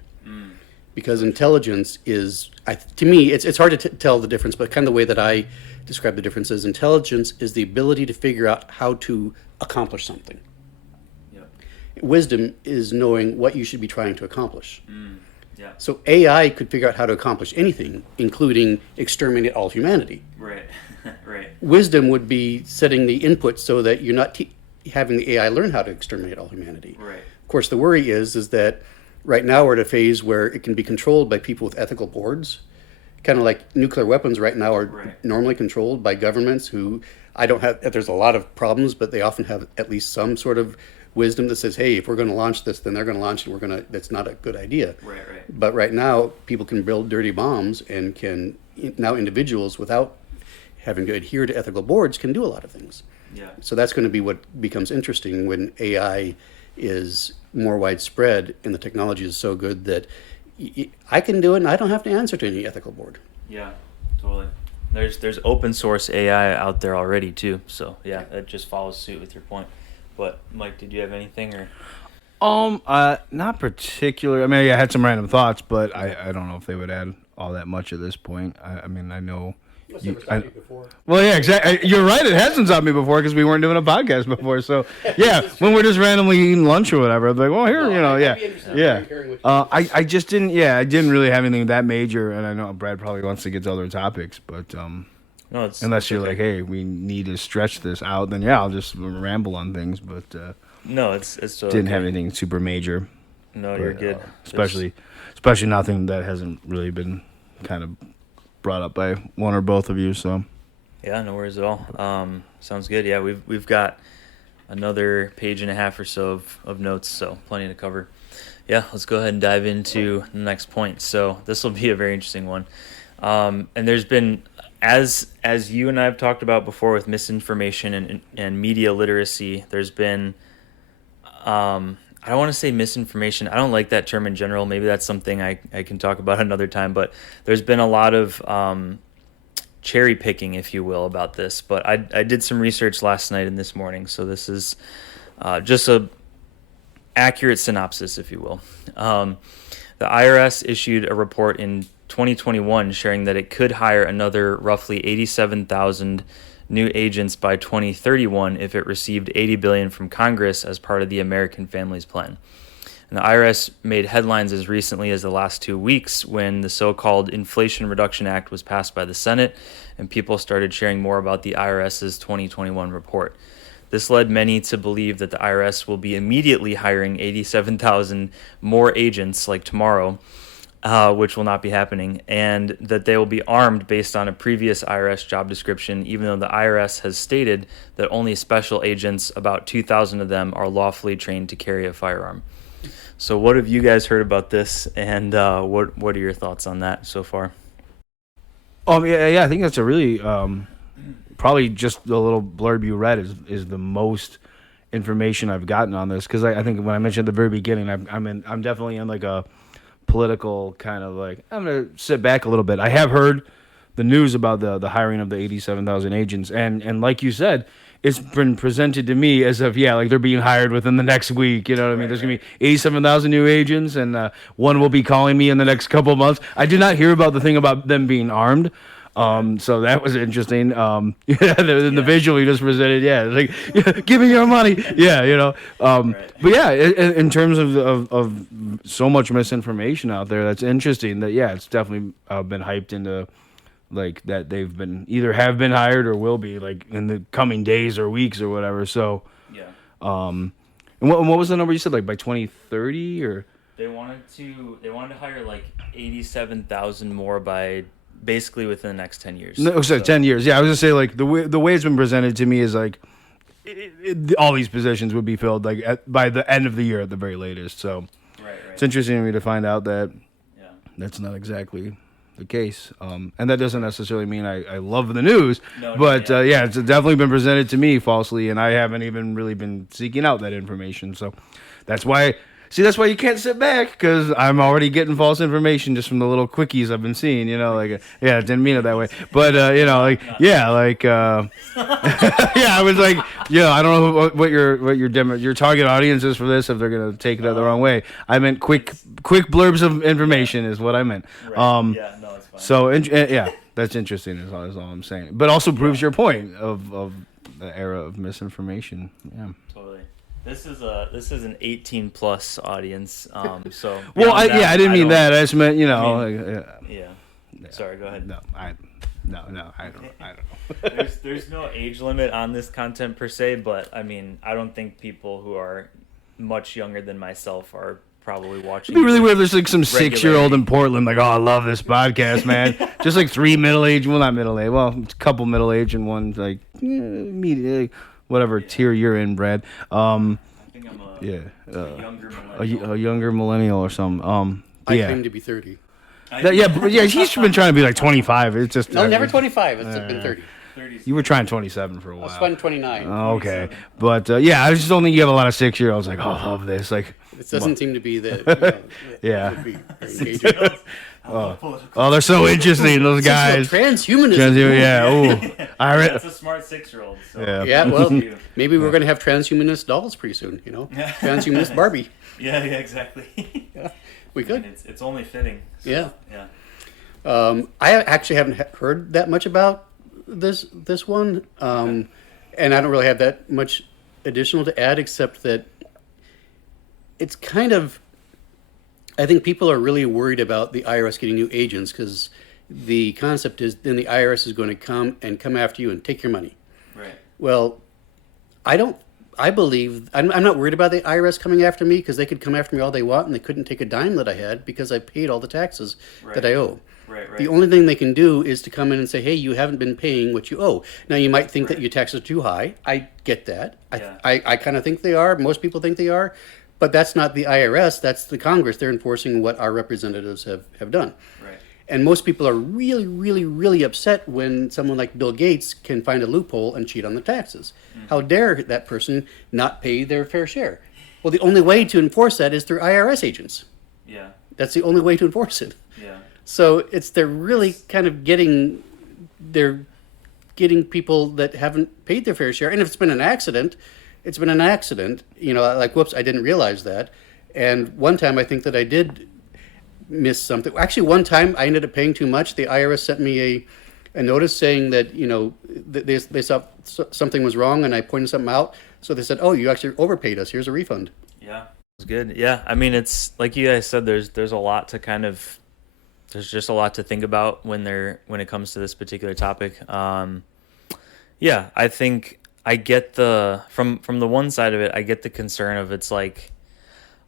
Because intelligence is, to me, it's hard to tell the difference, but kind of the way that I describe the difference is intelligence is the ability to figure out how to accomplish something. Yep. Wisdom is knowing what you should be trying to accomplish. Yeah. So AI could figure out how to accomplish anything, including exterminate all humanity. Right. Right. Wisdom would be setting the input so that you're not having the AI learn how to exterminate all humanity. Right. Of course, the worry is that right now we're at a phase where it can be controlled by people with ethical boards. Kind of like nuclear weapons right now are normally controlled by governments who, there's a lot of problems, but they often have at least some sort of wisdom that says, hey, if we're going to launch this, then they're going to launch it. That's not a good idea. Right. But right now, people can build dirty bombs and now individuals, without having to adhere to ethical boards, can do a lot of things. Yeah. So that's going to be what becomes interesting when AI is more widespread and the technology is so good that I can do it and I don't have to answer to any ethical board. Yeah, totally. There's open source AI out there already too. So yeah, that just follows suit with your point. But Mike, did you have anything or? Not particular. I mean, I had some random thoughts, but I don't know if they would add all that much at this point. I mean, I know. Before. Well, yeah, exactly. You're right. It hasn't stopped me before because we weren't doing a podcast before. So, yeah, when we're just randomly eating lunch or whatever, I'm like, well, here, I just didn't. Yeah, I didn't really have anything that major, and I know Brad probably wants to get to other topics, but No, unless you're like, hey, we need to stretch this out, then yeah, I'll just ramble on things. But no, it's totally didn't have anything super major. No, you're good. Especially nothing that hasn't really been kind of brought up by one or both of you. So yeah, no worries at all. Sounds good. Yeah, we've got another page and a half or so of notes, so plenty to cover. Yeah, let's go ahead and dive into the next point. So this will be a very interesting one. And there's been, as you and I have talked about before with misinformation and media literacy, there's been I don't want to say misinformation. I don't like that term in general. Maybe that's something I can talk about another time. But there's been a lot of cherry picking, if you will, about this. But I did some research last night and this morning. So this is just a accurate synopsis, if you will. The IRS issued a report in 2021 sharing that it could hire another roughly 87,000 new agents by 2031 if it received $80 billion from Congress as part of the American Families Plan. And the IRS made headlines as recently as the last 2 weeks when the so-called Inflation Reduction Act was passed by the Senate and people started sharing more about the IRS's 2021 report. This led many to believe that the IRS will be immediately hiring 87,000 more agents like tomorrow, which will not be happening, and that they will be armed based on a previous IRS job description, even though the IRS has stated that only special agents, about 2,000 of them, are lawfully trained to carry a firearm. So what have you guys heard about this, and what are your thoughts on that so far? Yeah, I think that's a really, probably just the little blurb you read is the most information I've gotten on this, because I think when I mentioned at the very beginning, I'm definitely in like a political kind of like, I'm gonna sit back a little bit. I have heard the news about the hiring of the 87,000 agents, and like you said, it's been presented to me as if like they're being hired within the next week. You know what I mean? There's gonna be 87,000 new agents, and one will be calling me in the next couple of months. I did not hear about the thing about them being armed. So that was interesting. The visual you just presented, like, give me your money. But yeah, in terms of so much misinformation out there, that's interesting. That it's definitely been hyped into like that they've been have been hired or will be like in the coming days or weeks or whatever. So and what was the number you said, like by 2030 or? They wanted to hire like 87,000 more by basically within the next 10 years. No, so 10 years. Yeah, I was gonna say like the way it's been presented to me is like all these positions would be filled like by the end of the year at the very latest. So it's interesting to me to find out that that's not exactly the case. And that doesn't necessarily mean I love the news, but it's definitely been presented to me falsely, and I haven't even really been seeking out that information. So that's why See, that's why you can't sit back, because I'm already getting false information just from the little quickies I've been seeing. You know, like yeah, didn't mean it that way, but you know, like yeah, like yeah, I was like, yeah, I don't know what your target audience is for this if they're gonna take it the wrong way. I meant quick blurbs of information is what I meant. Right. Yeah, no, it's fine. So yeah, that's interesting. Is all I'm saying, but also proves your point of the era of misinformation. Yeah. Totally. This is an 18 plus audience. So Well, I beyond that, didn't mean don't- that. I just meant, you know. Yeah. Sorry. Go ahead. No, I don't know. There's no age limit on this content per se, but I mean, I don't think people who are much younger than myself are probably watching. It'd be really weird if there's like some 6-year-old in regularly. Portland, like, oh, I love this podcast, man. Just like 3 middle-aged, well, not middle-aged, well, a couple middle-aged and one like whatever tier you're in, Brad. I think I'm Yeah, a younger millennial. a younger millennial or something. I Yeah. claim to be 30. Yeah, he's been trying to be like 25. It's just No, never 25. It's been 30. 30s. You were trying 27 for a I while. was fun 29. Oh, okay, but yeah, I just don't think you have a lot of 6-year-olds like, oh, I love this. Like, It doesn't seem to be that. Yeah. Would be very engaging. oh, they're so interesting, those guys. Transhumanism. Yeah, ooh. I read. That's a smart 6-year-old. So. Yeah. Yeah, well, You. maybe we're going to have transhumanist dolls pretty soon, you know? Transhumanist Barbie. Yeah, exactly. We I mean, could. it's only fitting. So, Yeah. Yeah. I actually haven't heard that much about this one, and I don't really have that much additional to add, except that it's kind of. I think people are really worried about the IRS getting new agents because the concept is then the IRS is going to come after you and take your money. Right. Well, I believe I'm not worried about the IRS coming after me because they could come after me all they want and they couldn't take a dime that I had because I paid all the taxes that I owe. Right. The only thing they can do is to come in and say, hey, you haven't been paying what you owe. Now, you might think that your taxes are too high. I get that. Yeah. I kind of think they are. Most people think they are. But that's not the IRS. That's the Congress. They're enforcing what our representatives have done. Right. And most people are really, really, really upset when someone like Bill Gates can find a loophole and cheat on the taxes. How dare that person not pay their fair share? Well, the only way to enforce that is through IRS agents. Yeah. That's the only way to enforce it. Yeah. So they're really kind of getting people that haven't paid their fair share. And if it's been an accident, it's been an accident. You know, like, whoops, I didn't realize that. And one time I think that I did miss something. Actually, one time I ended up paying too much. The IRS sent me a notice saying that, you know, they saw something was wrong and I pointed something out. So they said, oh, you actually overpaid us. Here's a refund. Yeah. It's good. Yeah. I mean, it's like you guys said, there's a lot to there's just a lot to think about when it comes to this particular topic. Yeah, I think I get from the one side of it, I get the concern of it's like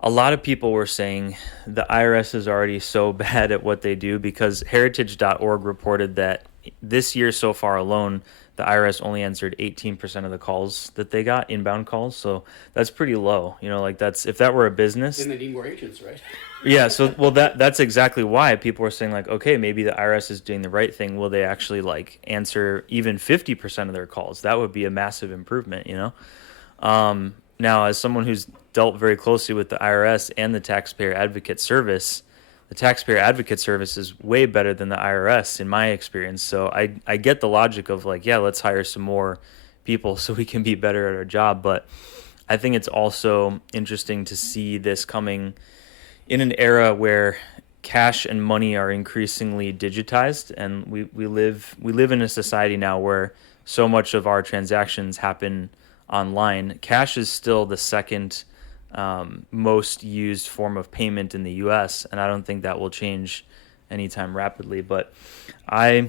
a lot of people were saying the IRS is already so bad at what they do because heritage.org reported that this year so far alone, the IRS only answered 18% of the calls that they got, inbound calls. So that's pretty low. You know, like if that were a business. Then they need more agents, right? Yeah. So, well, that's exactly why people are saying like, okay, maybe the IRS is doing the right thing. Will they actually like answer even 50% of their calls? That would be a massive improvement, you know? Now, as someone who's dealt very closely with the IRS and the Taxpayer Advocate Service, the Taxpayer Advocate Service is way better than the IRS in my experience. So I get the logic of like, yeah, let's hire some more people so we can be better at our job. But I think it's also interesting to see this coming in an era where cash and money are increasingly digitized, and we live in a society now where so much of our transactions happen online. Cash is still the second most used form of payment in the U.S., and I don't think that will change anytime rapidly. But I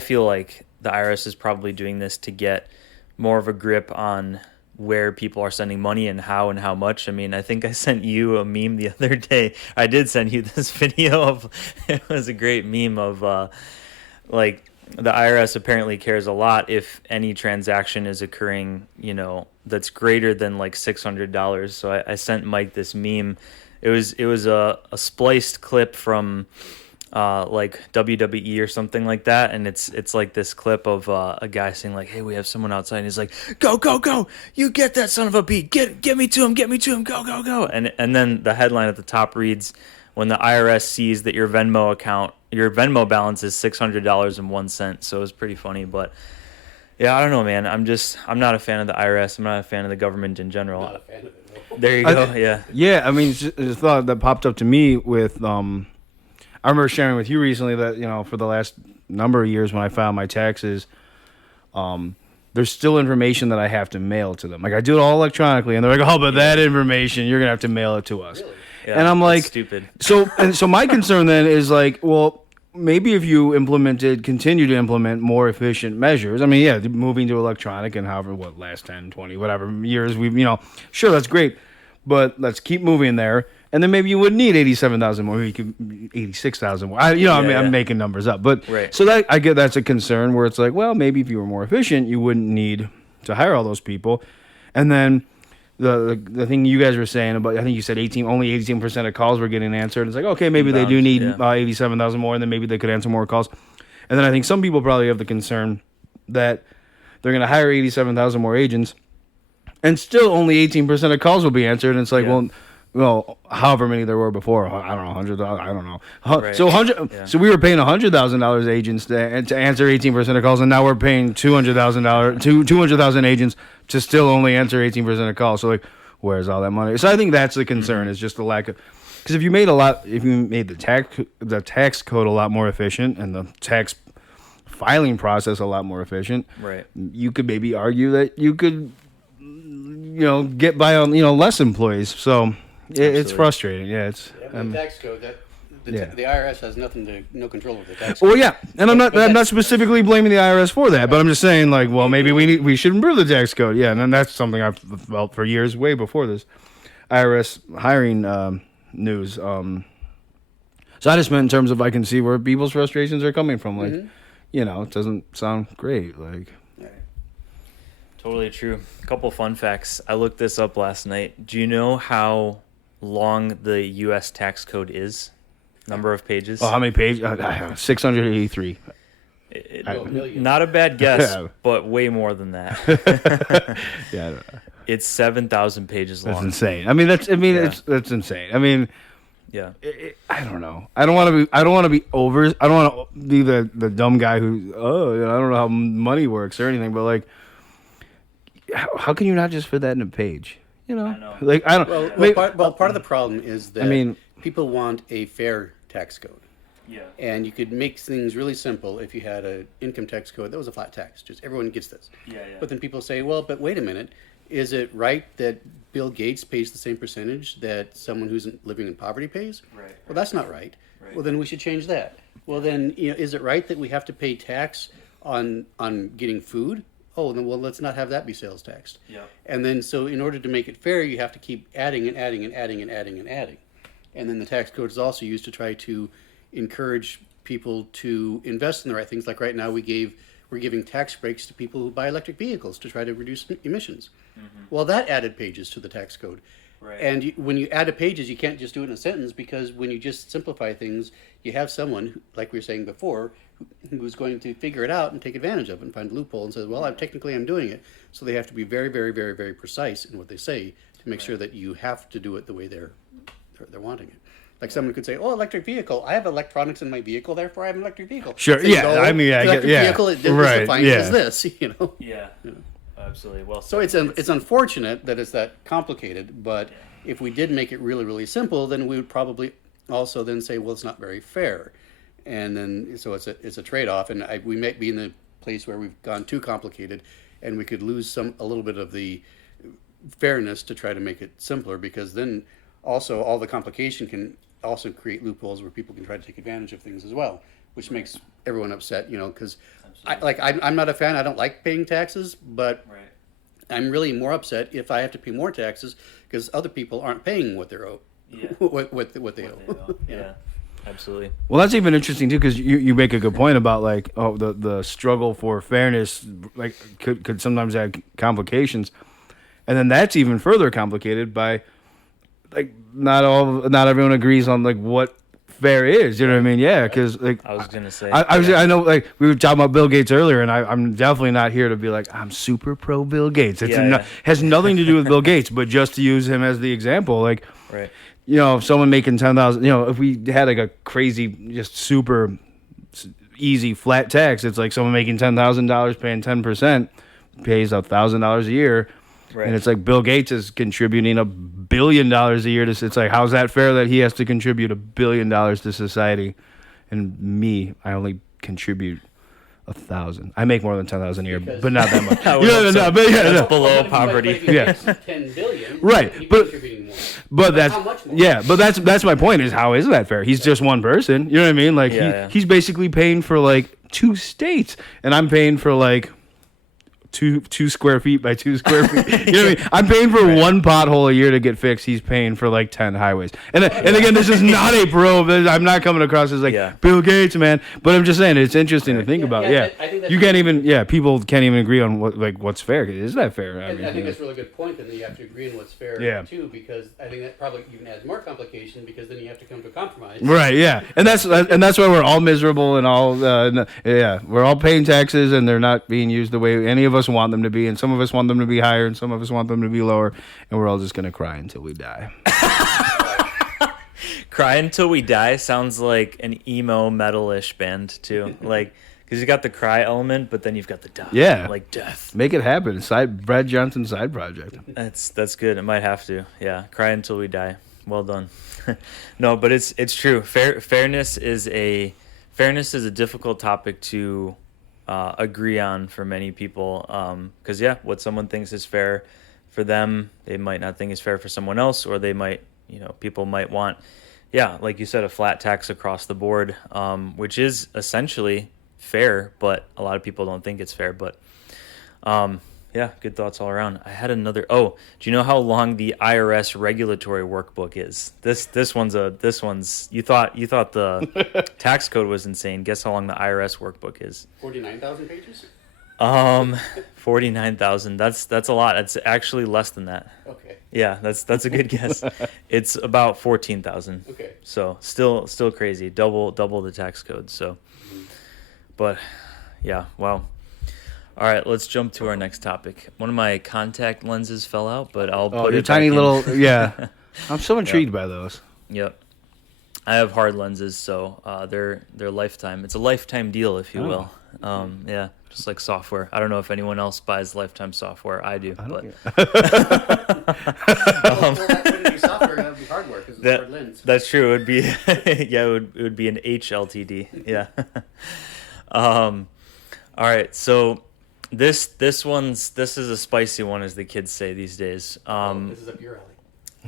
feel like the IRS is probably doing this to get more of a grip on where people are sending money and how much. I mean, I think I sent you a meme the other day. I did send you this video of, it was a great meme of like the IRS apparently cares a lot if any transaction is occurring, you know, that's greater than like $600. So I sent Mike this meme. It was a spliced clip from like WWE or something like that, and it's like this clip of a guy saying like, "Hey, we have someone outside," and he's like, "Go, go, go! You get that son of a beat! Get me to him! Get me to him! Go, go, go!" And then the headline at the top reads, "When the IRS sees that your Venmo balance is $600.01." So it was pretty funny, but yeah, I don't know, man. I'm not a fan of the IRS. I'm not a fan of the government in general. Not a fan of it. No. There you go. Yeah. Yeah, I mean, it's a thought that popped up to me with I remember sharing with you recently that, you know, for the last number of years when I filed my taxes, there's still information that I have to mail to them. Like, I do it all electronically, and they're like, "Oh, but that information, you're gonna have to mail it to us." Really? Yeah, And I'm like, that's stupid. So my concern then is like, well, maybe if you continue to implement more efficient measures. I mean, yeah, moving to electronic and last 10, 20, whatever years sure, that's great, but let's keep moving there. And then maybe you wouldn't need 87,000 more. You could 86,000 more. I'm making numbers up, but right. So that I get that's a concern where it's like, well, maybe if you were more efficient, you wouldn't need to hire all those people. And then the thing you guys were saying about, I think you said only 18% of calls were getting answered. It's like, okay, maybe they do need 87,000 more, and then maybe they could answer more calls. And then I think some people probably have the concern that they're going to hire 87,000 more agents, and still only 18% of calls will be answered. And it's like, well, however many there were before, I don't know, 100,000, I don't know. Right. So we were paying $100,000 agents to answer 18% of calls, and now we're paying $200,000 agents to still only answer 18% of calls. So like, where's all that money? So I think that's the concern, is just the lack of, because if you made the tax code a lot more efficient and the tax filing process a lot more efficient, right, you could maybe argue that you could, get by on less employees. So. It's frustrating, yeah. The tax code the IRS has no control over the tax code. Well, yeah, and I'm not specifically blaming the IRS for that, but I'm just saying, like, well, maybe we should improve the tax code, yeah, and then that's something I've felt for years, way before this IRS hiring news. So I just meant in terms of I can see where people's frustrations are coming from, like, it doesn't sound great, like. Totally true. A couple fun facts. I looked this up last night. Do you know how long the U.S. tax code is? Number of pages? Oh, how many pages? 683. Not a bad guess, but way more than that. Yeah, I don't know. It's 7,000 pages long. That's insane. I mean, that's insane. I mean, yeah. I don't know. I don't want to be the dumb guy who I don't know how money works or anything, but like, how can you not just fit that in a page? I know. Like, I don't. Part of the problem is that people want a fair tax code. Yeah. And you could make things really simple if you had an income tax code that was a flat tax. Just everyone gets this. Yeah. But then people say, well, but wait a minute. Is it right that Bill Gates pays the same percentage that someone who's living in poverty pays? Right. Well, that's not right. Well, then we should change that. Well, then, is it right that we have to pay tax on getting food? Oh, then let's not have that be sales taxed. Yeah. And then so in order to make it fair, you have to keep adding and adding and adding and adding and adding. And then the tax code is also used to try to encourage people to invest in the right things. Like right now, we're giving tax breaks to people who buy electric vehicles to try to reduce emissions. Mm-hmm. Well, that added pages to the tax code. Right. And when you add pages, you can't just do it in a sentence, because when you just simplify things, you have someone, like we were saying before, who's going to figure it out and take advantage of it and find a loophole and says, well, I'm doing it. So they have to be very, very, very, very precise in what they say to make sure that you have to do it the way they're wanting it. Like someone could say, oh, electric vehicle. I have electronics in my vehicle, therefore I have an electric vehicle. Sure, So yeah. I mean, I get, yeah. Vehicle, it right, defined as this, Yeah. Absolutely. Well, so it's unfortunate that it's that complicated, but if we did make it really, really simple, then we would probably also then say, well, it's not very fair. And then, so it's a trade-off, and we might be in the place where we've gone too complicated, and we could lose a little bit of the fairness to try to make it simpler, because then also all the complication can also create loopholes where people can try to take advantage of things as well, which makes everyone upset, because I'm not a fan. I don't like paying taxes, but I'm really more upset if I have to pay more taxes because other people aren't paying what they're owed. Yeah. what they owe. Yeah. Absolutely. Well, that's even interesting too, because you make a good point about like, the struggle for fairness like could sometimes add complications, and then that's even further complicated by like not everyone agrees on like what fair is. You know what I mean? Yeah, because like I was gonna say. I know, like we were talking about Bill Gates earlier, and I'm definitely not here to be like I'm super pro Bill Gates. It's has nothing to do with Bill Gates, but just to use him as the example, like. Right. You know, if someone making 10,000, you know, if we had like a crazy, just super easy flat tax, it's like someone making $10,000 paying 10% pays $1,000 a year, Right. and it's like Bill Gates is contributing $1 billion a year to. It's like, how's that fair that he has to contribute $1 billion to society, and me, I only contribute 1,000. I make more than 10,000 a year, but not that much. That's below poverty. Yeah. 10 billion. Right, he'd be but- contributing more. But that's how much more? yeah, but that's my point. Is how is that fair? He's just one person. You know what I mean? Like he's basically paying for like 2 states, and I'm paying for like two square feet by 2 square feet. You know what I mean? I'm paying for one pothole a year to get fixed. He's paying for like 10 highways. And again, this is not a pro. I'm not coming across as like Bill Gates, man. But I'm just saying it's interesting to think about. Yeah, I think that's you can't even. Yeah, people can't even agree on what's fair. Is that fair? I think that's a really good point. Then you have to agree on what's fair too, because I think that probably even adds more complication because then you have to come to a compromise. Right. Yeah. And that's why we're all miserable and all. We're all paying taxes and they're not being used the way any of us want them to be, and some of us want them to be higher and some of us want them to be lower, and we're all just gonna cry until we die. Cry Until We Die sounds like an emo metal-ish band too, like because you got the cry element, but then you've got the die, like death. Make it happen. Brad Johnson's side project. That's good. It might have to. Yeah, Cry Until We Die. Well done. No, but it's true. Fairness is a difficult topic to agree on for many people, because what someone thinks is fair for them, they might not think is fair for someone else, or they might, people might want, like you said, a flat tax across the board, which is essentially fair, but a lot of people don't think it's fair. But good thoughts all around. I had another. Oh, do you know how long the IRS regulatory workbook is? This one's. You thought the tax code was insane. Guess how long the IRS workbook is? 49,000 pages. 49,000. That's a lot. It's actually less than that. Okay. Yeah, that's a good guess. It's about 14,000. Okay. So still crazy. Double the tax code. So, but yeah, wow. All right, let's jump to our next topic. One of my contact lenses fell out, but I'll put your it tiny back little in. yeah. I'm so intrigued by those. Yep. I have hard lenses, so they're lifetime. It's a lifetime deal, if you will. Just like software. I don't know if anyone else buys lifetime software. I do. Well, that wouldn't be software. That would be hardware because it's a hard lens. That's true. It would be it would be an HLTD. Yeah. All right. So this is a spicy one, as the kids say these days. This is up your alley.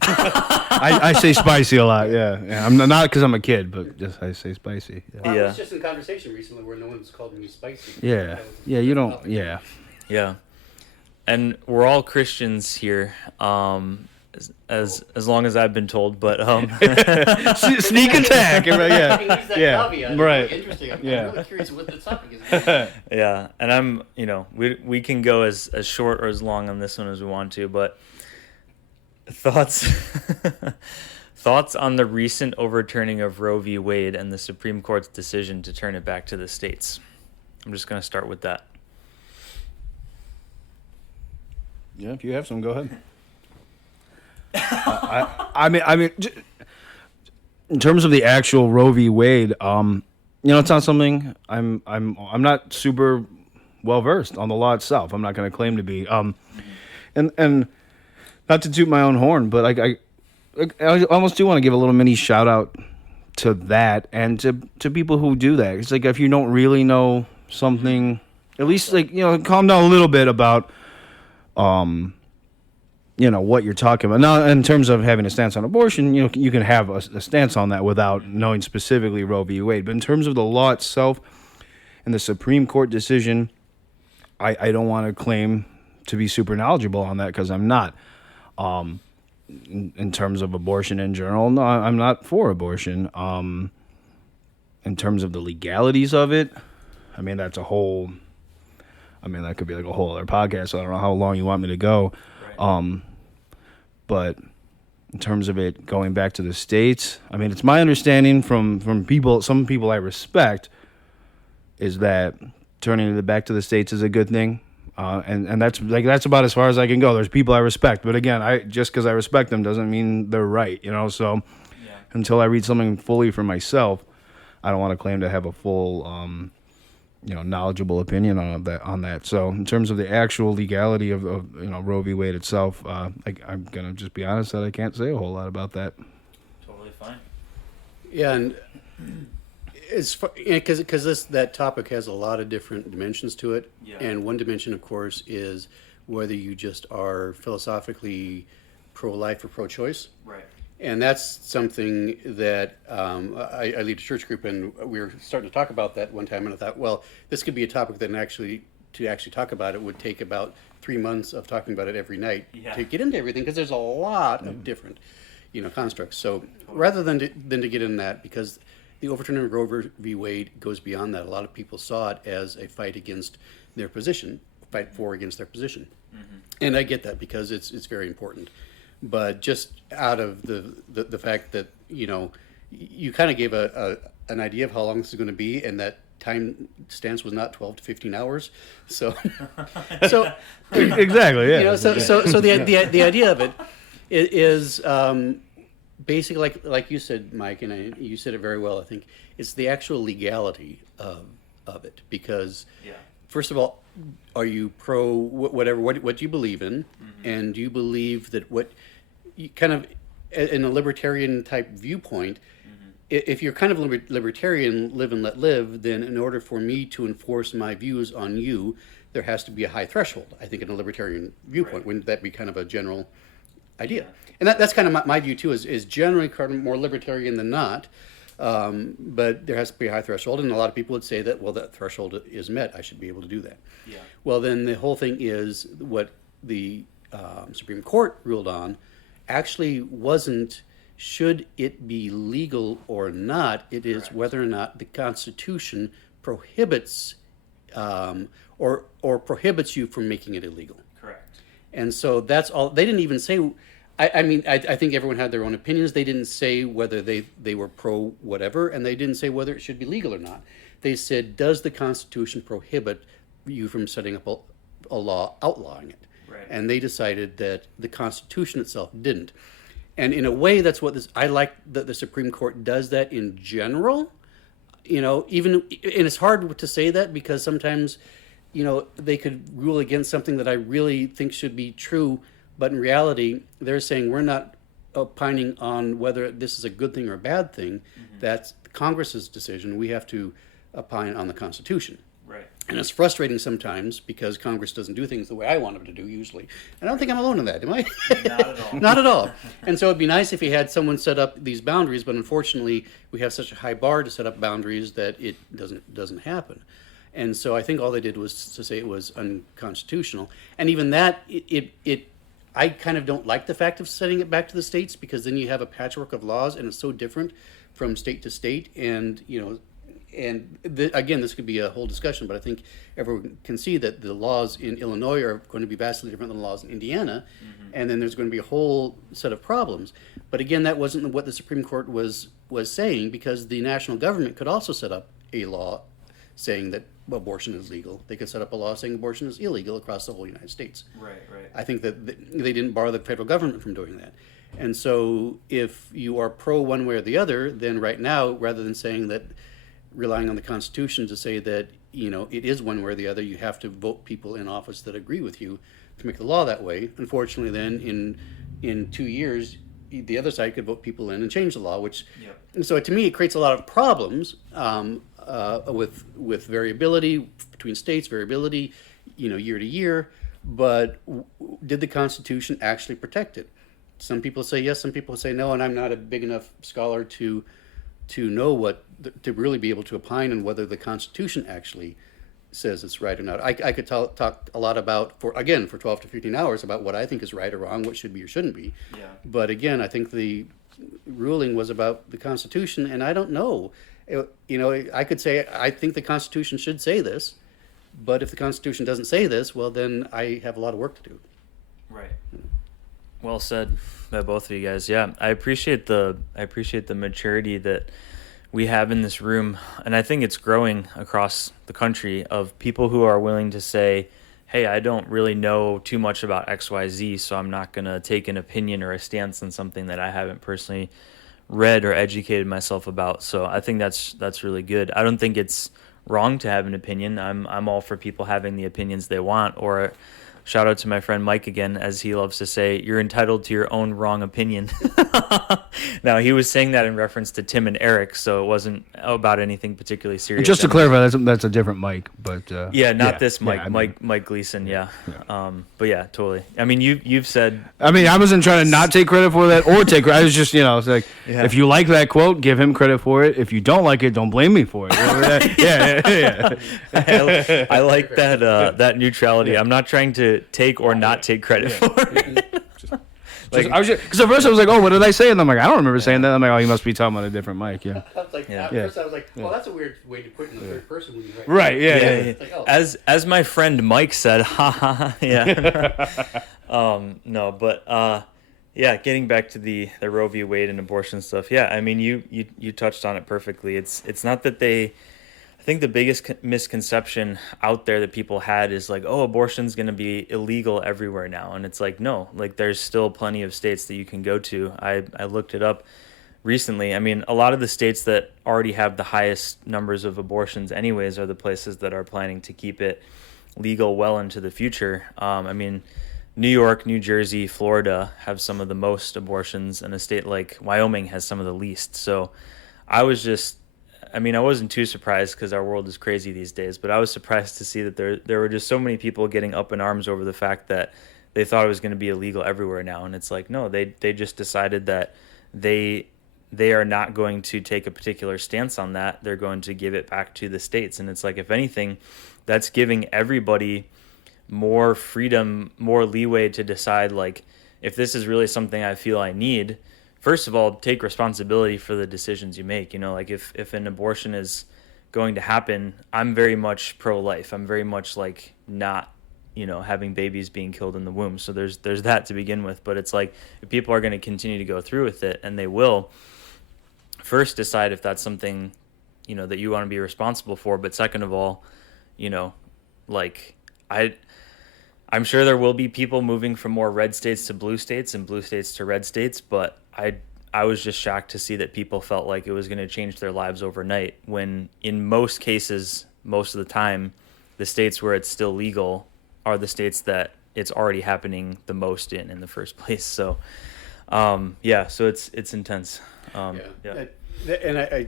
I say spicy a lot. Yeah. I'm not because I'm a kid, but just I say spicy. Yeah. Well, I was just in conversation recently where no one's called me spicy. Yeah. Yeah. You don't. Yeah. Yeah. And we're all Christians here, as long as I've been told. But sneak attack. Yeah. Right. Interesting. I'm really curious what the topic is. Yeah, and I'm we can go as short or as long on this one as we want to, but thoughts on the recent overturning of Roe v. Wade and the Supreme Court's decision to turn it back to the states. I'm just going to start with that. Yeah, if you have some, go ahead. I mean, in terms of the actual Roe v. Wade, it's not something I'm not super well versed on the law itself. I'm not going to claim to be. And not to toot my own horn, but I almost do want to give a little mini shout out to that and to people who do that. It's like if you don't really know something, at least calm down a little bit about what you're talking about. Now, in terms of having a stance on abortion, you can have a stance on that without knowing specifically Roe v. Wade. But in terms of the law itself and the Supreme Court decision, I don't want to claim to be super knowledgeable on that because I'm not. In terms of abortion in general, no, I'm not for abortion. In terms of the legalities of it, that could be like a whole other podcast. So I don't know how long you want me to go. Right. But in terms of it going back to the states, I mean, it's my understanding from some people I respect, is that turning it back to the states is a good thing. And that's about as far as I can go. There's people I respect, but again, just because I respect them doesn't mean they're right, So until I read something fully for myself, I don't want to claim to have a full, knowledgeable opinion on that. So in terms of the actual legality of Roe v. Wade itself, I'm gonna just be honest that I can't say a whole lot about that. Totally fine. Yeah, and it's because that topic has a lot of different dimensions to it, and one dimension, of course, is whether you just are philosophically pro-life or pro-choice. Right. And that's something that I lead a church group, and we were starting to talk about that one time, and I thought, well, this could be a topic that to actually talk about it would take about 3 months of talking about it every night to get into everything, because there's a lot of different, constructs. So rather than to get in that, because the overturning of Roe v. Wade goes beyond that. A lot of people saw it as a fight against their position, against their position, and I get that because it's very important. But just out of the fact that you kind of gave an idea of how long this is going to be, and that time stance was not 12 to 15 hours. So Exactly, yeah. So the idea of it is basically like you said, Mike, and you said it very well. I think it's the actual legality of it, because first of all, are you pro what you believe in, and do you believe that what you kind of in a libertarian type viewpoint, if you're kind of libertarian, live and let live, then in order for me to enforce my views on you, there has to be a high threshold. I think in a libertarian viewpoint, wouldn't that be kind of a general idea? And that's kind of my view too, is generally kind of more libertarian than not. But there has to be a high threshold, and a lot of people would say that, well, that threshold is met, I should be able to do that. Yeah. Well, then the whole thing is what the Supreme Court ruled on actually wasn't should it be legal or not. It is whether or not the Constitution prohibits or prohibits you from making it illegal. Correct. And so that's all. They didn't even say. I think everyone had their own opinions. They didn't say whether they were pro whatever, and they didn't say whether it should be legal or not. They said, does the Constitution prohibit you from setting up a law outlawing it? Right. And they decided that the Constitution itself didn't. And in a way, that's what I like that the Supreme Court does that in general. Even, and it's hard to say that because sometimes, they could rule against something that I really think should be true. But in reality, they're saying we're not opining on whether this is a good thing or a bad thing. That's Congress's decision. We have to opine on the Constitution. Right. And it's frustrating sometimes because Congress doesn't do things the way I want them to do usually. And I don't think I'm alone in that, am I? Not at all. Not at all. And so it'd be nice if you had someone set up these boundaries, but unfortunately we have such a high bar to set up boundaries that it doesn't happen. And so I think all they did was to say it was unconstitutional. And even that, I kind of don't like the fact of setting it back to the states, because then you have a patchwork of laws and it's so different from state to state. And, again, this could be a whole discussion, but I think everyone can see that the laws in Illinois are going to be vastly different than the laws in Indiana. And then there's going to be a whole set of problems. But again, that wasn't what the Supreme Court was saying, because the national government could also set up a law saying that abortion is legal. They could set up a law saying abortion is illegal across the whole United States. Right. I think that they didn't bar the federal government from doing that. And so if you are pro one way or the other, then right now, rather than saying that, relying on the Constitution to say that, it is one way or the other, you have to vote people in office that agree with you to make the law that way. Unfortunately, then in 2 years, the other side could vote people in and change the law, which, so to me, it creates a lot of problems with variability between states, variability, year to year. But did the Constitution actually protect it? Some people say yes, some people say no, and I'm not a big enough scholar to know to really be able to opine on whether the Constitution actually says it's right or not. I could talk a lot about, for 12 to 15 hours, about what I think is right or wrong, what should be or shouldn't be. Yeah. But again, I think the ruling was about the Constitution, and I don't know. I could say I think the Constitution should say this, but if the Constitution doesn't say this, well, then I have a lot of work to do. Right. Well said. by both of you guys. Yeah, I appreciate the maturity that we have in this room, and I think it's growing across the country of people who are willing to say, hey, I don't really know too much about XYZ, so I'm not going to take an opinion or a stance on something that I haven't personally read or educated myself about. So I think that's really good. I don't think it's wrong to have an opinion. I'm all for people having the opinions they want. Or shout out to my friend Mike again, as he loves to say, you're entitled to your own wrong opinion. Now, he was saying that in reference to Tim and Eric, so it wasn't about anything particularly serious. Just to clarify, that's a different Mike, but this Mike, yeah, I mean, Mike Gleason, yeah. But yeah, totally. I mean, you've said. I mean, I wasn't trying to not take credit for that or take credit. I was just, it's like, if you like that quote, give him credit for it. If you don't like it, don't blame me for it. Yeah. I like that neutrality. I'm not trying to take or not take credit for it. Because at first I was like, oh, what did I say? And I'm like, I don't remember saying that. I'm like, oh, he must be talking about a different Mike. Yeah. I was like, at first I was like, well, that's a weird way to put it in the third person when you write. Right. Yeah. It's like, oh. As my friend Mike said, ha ha ha. Yeah. No, but getting back to the Roe v. Wade and abortion stuff. Yeah, I mean, you touched on it perfectly. It's not that I think the biggest misconception out there that people had is like, oh, abortion's going to be illegal everywhere now. And it's like, no, like there's still plenty of states that you can go to. I looked it up recently. I mean, a lot of the states that already have the highest numbers of abortions anyways are the places that are planning to keep it legal well into the future. I mean, New York, New Jersey, Florida have some of the most abortions, and a state like Wyoming has some of the least. So I wasn't too surprised because our world is crazy these days, but I was surprised to see that there were just so many people getting up in arms over the fact that they thought it was going to be illegal everywhere now. And it's like, no, they just decided that they are not going to take a particular stance on that. They're going to give it back to the states. And it's like, if anything, that's giving everybody more freedom, more leeway to decide, like, if this is really something I feel I need, first of all, take responsibility for the decisions you make. Like if an abortion is going to happen, I'm very much pro-life. I'm very much like not, having babies being killed in the womb. So there's that to begin with. But it's like, if people are going to continue to go through with it, and they will, first decide if that's something, that you want to be responsible for. But second of all, like I'm sure there will be people moving from more red states to blue states and blue states to red states, but I was just shocked to see that people felt like it was going to change their lives overnight, when in most cases, most of the time, the states where it's still legal are the states that it's already happening the most in the first place. So, so it's intense. And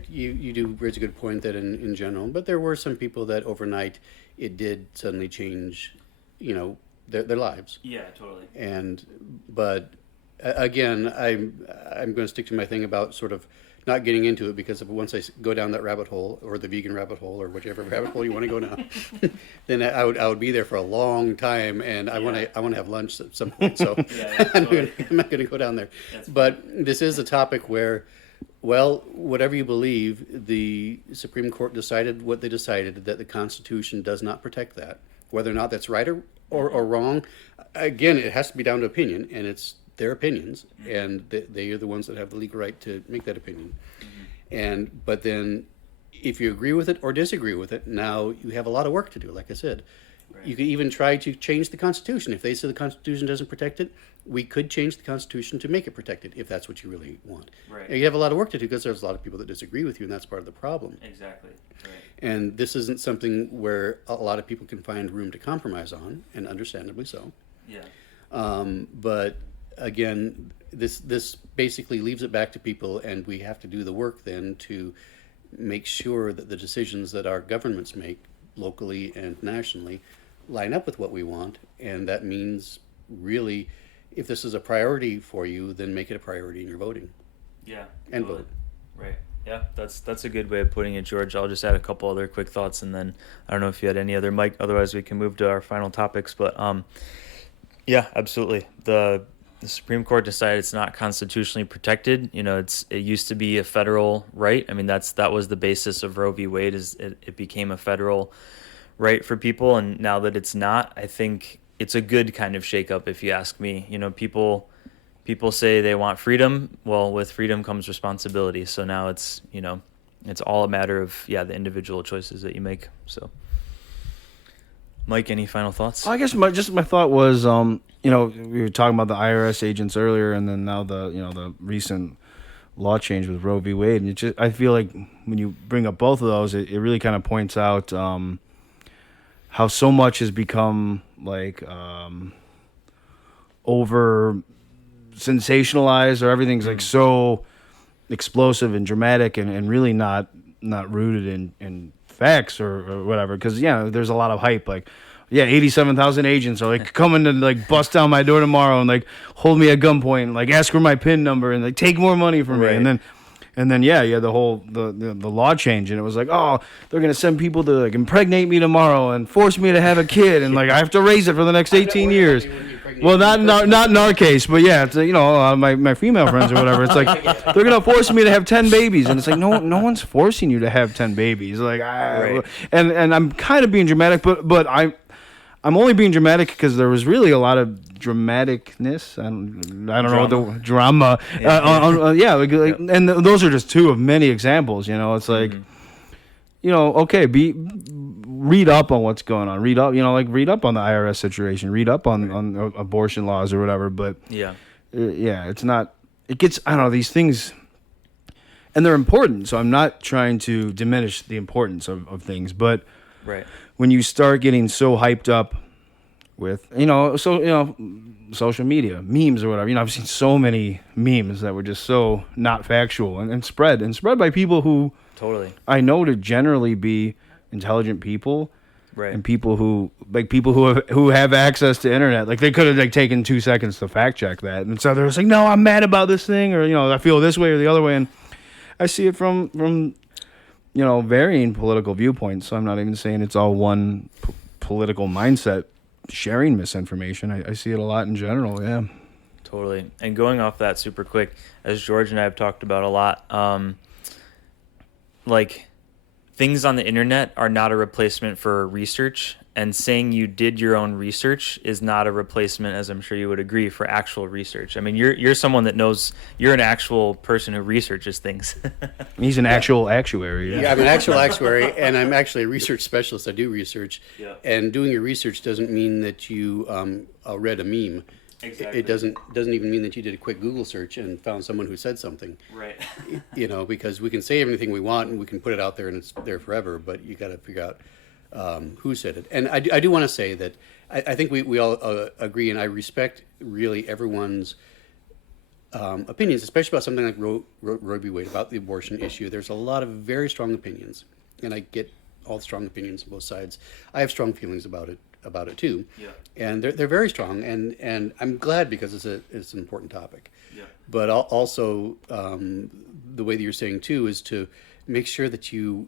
you do raise a good point that in general, but there were some people that overnight it did suddenly change, their lives. Yeah, totally. But again, I'm going to stick to my thing about sort of not getting into it, because once I go down that rabbit hole, or the vegan rabbit hole, or whichever rabbit hole you want to go down, then I would be there for a long time, and I want to have lunch at some point. So I'm not going to go down there. But this is a topic where, well, whatever you believe, the Supreme Court decided what they decided, that the Constitution does not protect that. Whether or not that's right or wrong, again, it has to be down to opinion, and it's their opinions, and they are the ones that have the legal right to make that opinion. But then, if you agree with it or disagree with it, now you have a lot of work to do. Like I said, you could even try to change the Constitution. If they say the Constitution doesn't protect it, we could change the Constitution to make it protected, if that's what you really want. Right. And you have a lot of work to do, because there's a lot of people that disagree with you, and that's part of the problem. Exactly. Right. And this isn't something where a lot of people can find room to compromise on, and understandably so. Yeah. But again, this basically leaves it back to people, and we have to do the work then to make sure that the decisions that our governments make, locally and nationally, line up with what we want. And that means, really, if this is a priority for you, then make it a priority in your voting. Yeah. And vote. Right. Yeah, that's a good way of putting it, George. I'll just add a couple other quick thoughts, and then I don't know if you had any other, Mike. Otherwise, we can move to our final topics. But yeah, absolutely. The Supreme Court decided it's not constitutionally protected. It used to be a federal right. I mean, that was the basis of Roe v. Wade. Is it became a federal right for people, and now that it's not, I think it's a good kind of shakeup, if you ask me. People people say they want freedom. Well, with freedom comes responsibility. So now it's, it's all a matter of, the individual choices that you make. So, Mike, any final thoughts? I guess my thought was, we were talking about the IRS agents earlier, and then now the recent law change with Roe v. Wade, and I feel like when you bring up both of those, it really kind of points out how so much has become like over sensationalized, or everything's like so explosive and dramatic, and really not rooted in facts or whatever. Because there's a lot of hype, like 87,000 agents are like coming to like bust down my door tomorrow and like hold me at gunpoint and like ask for my PIN number and like take more money from me. And then the whole the law change, and it was like, oh, they're gonna send people to like impregnate me tomorrow and force me to have a kid, and like I have to raise it for the next 18 years. Well, not in our case, but it's my female friends or whatever. It's like they're gonna force me to have 10 babies, and it's like no one's forcing you to have 10 babies. Like and I'm kind of being dramatic, but I'm only being dramatic because there was really a lot of dramaticness. I don't know the drama. And those are just two of many examples. It's like, okay, read up on what's going on. Read up, read up on the IRS situation. Read up on abortion laws or whatever. But it's not. It gets, I don't know, these things, and they're important. So I'm not trying to diminish the importance of things, but when you start getting so hyped up with, social media, memes or whatever, I've seen so many memes that were just so not factual and spread by people who I know to generally be intelligent people, and people who have access to internet. Like they could have like taken 2 seconds to fact check that, and so they're just like, no, I'm mad about this thing, or I feel this way or the other way, and I see it from varying political viewpoints. So I'm not even saying it's all one political mindset sharing misinformation. I see it a lot in general. Yeah, totally. And going off that super quick, as George and I have talked about a lot, like things on the internet are not a replacement for research, and saying you did your own research is not a replacement, as I'm sure you would agree, for actual research. I mean, you're someone that knows, you're an actual person who researches things. He's an actual actuary. Yeah, I'm an actual actuary, and I'm actually a research specialist. I do research, and doing your research doesn't mean that you read a meme. Exactly. It doesn't even mean that you did a quick Google search and found someone who said something. Right. Because we can say everything we want and we can put it out there and it's there forever, but you got to figure out who said it. And I do want to say that I think we all agree, and I respect really everyone's opinions, especially about something like Roe v. Wade, about the abortion issue. There's a lot of very strong opinions, and I get all the strong opinions on both sides. I have strong feelings about it too, and they're very strong, and I'm glad because it's an important topic. But also the way that you're saying too is to make sure that you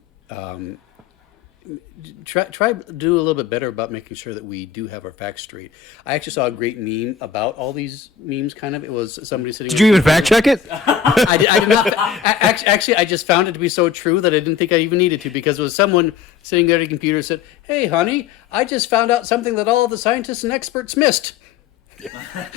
try to do a little bit better about making sure that we do have our facts straight. I actually saw a great meme about all these memes. Kind of, it was somebody sitting. Did you even fact check it? I did not. Actually, I just found it to be so true that I didn't think I even needed to, because it was someone sitting there at a computer said, "Hey, honey, I just found out something that all the scientists and experts missed."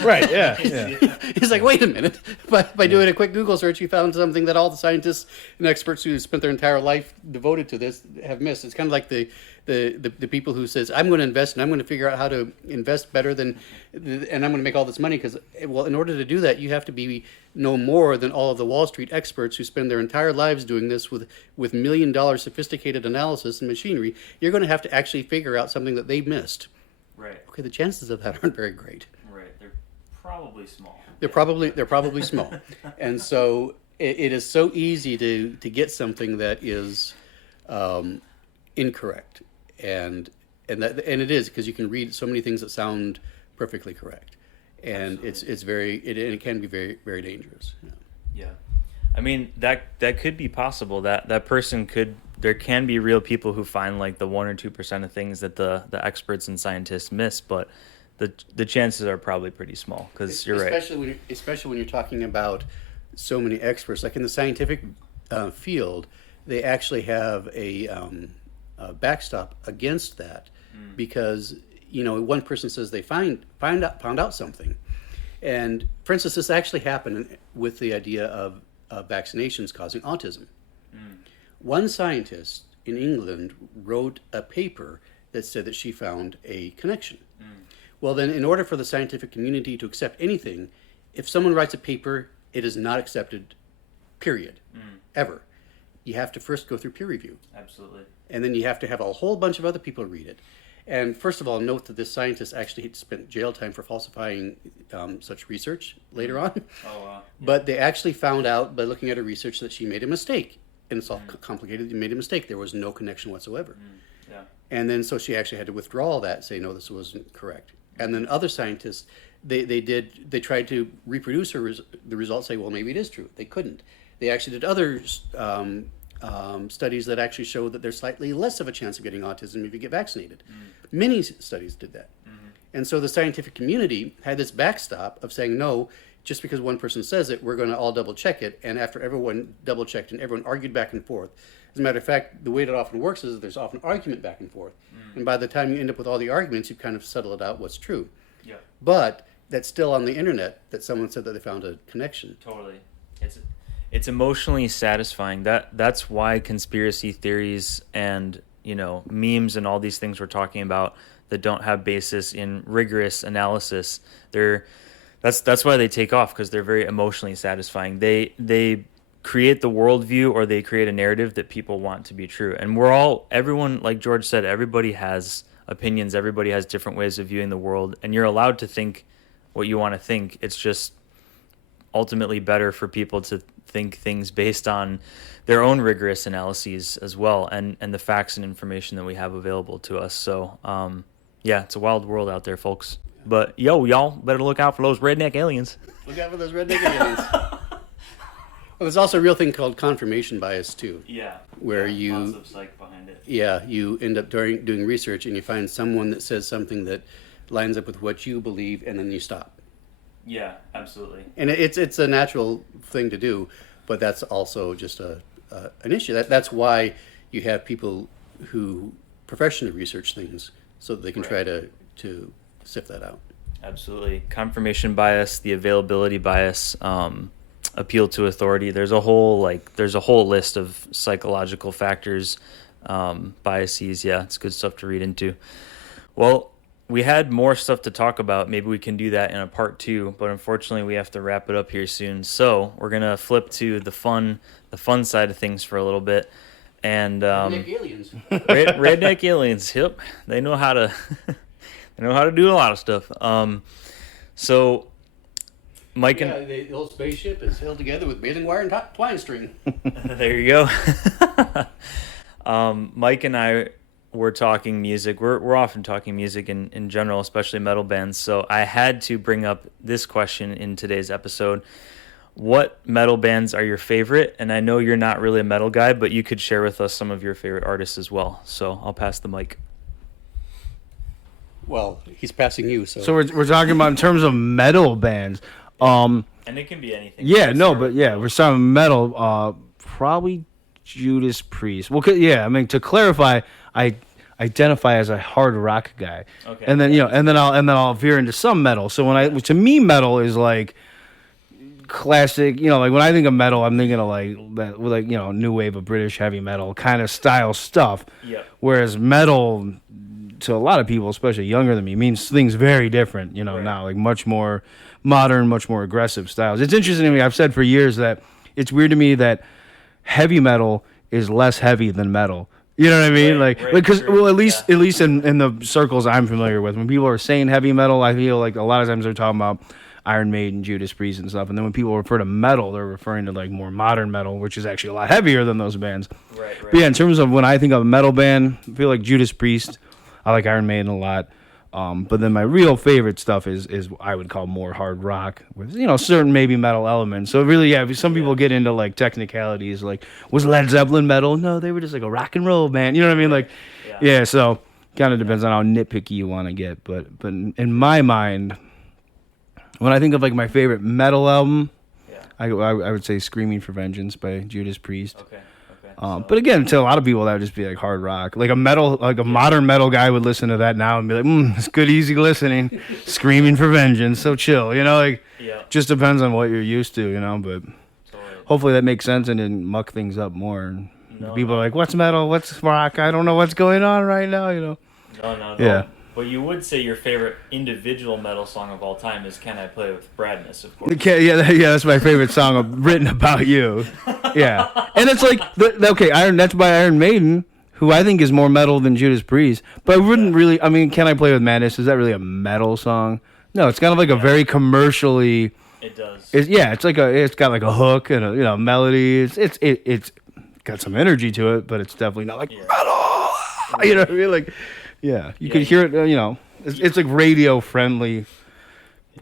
Right. Yeah. He's like, wait a minute. By doing a quick Google search, you found something that all the scientists and experts who spent their entire life devoted to this have missed. It's kind of like the people who says, I'm going to invest and I'm going to figure out how to invest better and I'm going to make all this money, because, well, in order to do that, you have to know more than all of the Wall Street experts who spend their entire lives doing this with $1 million sophisticated analysis and machinery. You're going to have to actually figure out something that they missed. Right. Okay, the chances of that aren't very great. They're probably small. They're probably small, and so it is so easy to get something that is incorrect, and it is, because you can read so many things that sound perfectly correct, and it can be very, very dangerous. Yeah. I mean, that could be possible. That person could. There can be real people who find like the 1 or 2% of things that the experts and scientists miss, but the chances are probably pretty small, because you're right. Especially when you're talking about so many experts, like in the scientific field, they actually have a backstop against that, because one person says they found out something, And for instance, this actually happened with the idea of vaccinations causing autism. One scientist in England wrote a paper that said that she found a connection. Well, then, in order for the scientific community to accept anything, if someone writes a paper, it is not accepted, period, ever. You have to first go through peer review. Absolutely. And then you have to have a whole bunch of other people read it. And first of all, note that this scientist actually spent jail time for falsifying such research later on. Oh, wow. But they actually found out by looking at her research that she made a mistake. And it's all complicated. You made a mistake. There was no connection whatsoever. Yeah. And then so she actually had to withdraw all that, say, no, this wasn't correct. And then other scientists, they tried to reproduce the results, say, well, maybe it is true. They couldn't. They actually did other studies that actually showed that there's slightly less of a chance of getting autism if you get vaccinated. Many studies did that. And so the scientific community had this backstop of saying, no, just because one person says it, we're going to all double check it. And after everyone double checked and everyone argued back and forth, as a matter of fact, the way that often works is there's often argument back and forth. And by the time you end up with all the arguments, you've kind of settled out what's true. Yeah. But that's still on the internet that someone said that they found a connection. Totally. It's emotionally satisfying. That's why conspiracy theories and, memes and all these things we're talking about that don't have basis in rigorous analysis, that's why they take off, because they're very emotionally satisfying. They create the worldview, or they create a narrative that people want to be true. And everyone, like George said, everybody has opinions, everybody has different ways of viewing the world, and you're allowed to think what you want to think. It's just ultimately better for people to think things based on their own rigorous analyses as well, and the facts and information that we have available to us. So it's a wild world out there, folks. But y'all better look out for those redneck aliens. Look out for those redneck aliens. Well, there's also a real thing called confirmation bias too. Yeah. Where lots of psych behind it. Yeah, you end up doing research and you find someone that says something that lines up with what you believe, and then you stop. Yeah, absolutely. And it's a natural thing to do, but that's also just an issue. That's why you have people who professionally research things so that they can try to sift that out. Absolutely. Confirmation bias, the availability bias, appeal to authority. There's a whole list of psychological factors, biases. Yeah, it's good stuff to read into. Well, we had more stuff to talk about. Maybe we can do that in a part 2, but unfortunately we have to wrap it up here soon. So we're gonna flip to the fun side of things for a little bit. And Redneck aliens. Redneck aliens. Yep, they know how to do a lot of stuff. So Mike and the old spaceship is held together with baling wire and twine string. there you go. Mike and I were talking music. We're often talking music in general, especially metal bands. So I had to bring up this question in today's episode. What metal bands are your favorite? And I know you're not really a metal guy, but you could share with us some of your favorite artists as well. So I'll pass the mic. Well, he's passing you. So we're talking about in terms of metal bands. And it can be anything. Yeah, no, but yeah, we're starting metal. Probably Judas Priest. Well, to clarify, I identify as a hard rock guy. Okay. And then I'll veer into some metal. So to me, metal is like classic. Like when I think of metal, I'm thinking of like new wave of British heavy metal kind of style stuff. Yeah. Whereas metal, to a lot of people, especially younger than me, means things very different. Now, like much more modern, much more aggressive styles. It's interesting to me. I've said for years that it's weird to me that heavy metal is less heavy than metal. You know what I mean? Because at least in the circles I'm familiar with, when people are saying heavy metal, I feel like a lot of times they're talking about Iron Maiden, Judas Priest, and stuff. And then when people refer to metal, they're referring to like more modern metal, which is actually a lot heavier than those bands. Right. But yeah, in terms of when I think of a metal band, I feel like Judas Priest. I like Iron Maiden a lot. But then my real favorite stuff is I would call more hard rock with certain maybe metal elements. So really, some people get into like technicalities, like was Led Zeppelin metal? No, they were just like a rock and roll band. You know what I mean? Like, so kind of depends on how nitpicky you want to get. But in my mind, when I think of like my favorite metal album, I would say "Screaming for Vengeance" by Judas Priest. Okay. But again, to a lot of people, that would just be like hard rock. Like a modern metal guy would listen to that now and be like, it's good, easy listening. Screaming for vengeance, so chill. Like, just depends on what you're used to, But hopefully that makes sense and didn't muck things up more. And people are like, what's metal? What's rock? I don't know what's going on right now, No. Yeah. But you would say your favorite individual metal song of all time is "Can I Play with Bradness?" Of course. That's my favorite song written about you. Yeah, and it's like that's by Iron Maiden, who I think is more metal than Judas Priest. But I wouldn't really. I mean, "Can I Play with Madness?" Is that really a metal song? No, it's kind of like a very commercially. It does. It's got like a hook and a melody. It's got some energy to it, but it's definitely not like metal. You know what I mean? Like. Yeah, you could hear it. It's like radio friendly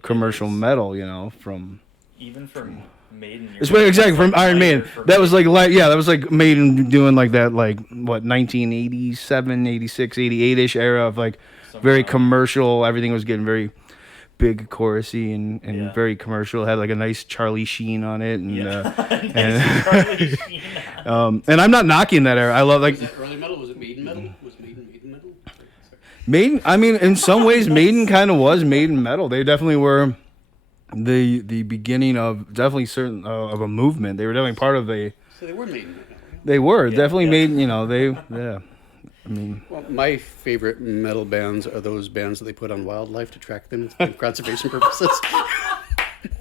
commercial metal. From even from Maiden. Exactly from Iron Maiden. That was that was like Maiden doing like that 1987, 86, 88-ish era of like very commercial. Everything was getting very big chorusy and very commercial. It had like a nice Charlie Sheen on it and Charlie Sheen. And I'm not knocking that era. I love Was that early metal? Was it Maiden metal? Was Maiden metal? Maiden, I mean, in some ways, Maiden kind of was Maiden metal. They definitely were the beginning of certain of a movement. They were definitely part of a. So they were Maiden metal. They were definitely Maiden. I mean, well, my favorite metal bands are those bands that they put on wildlife to track them for conservation purposes.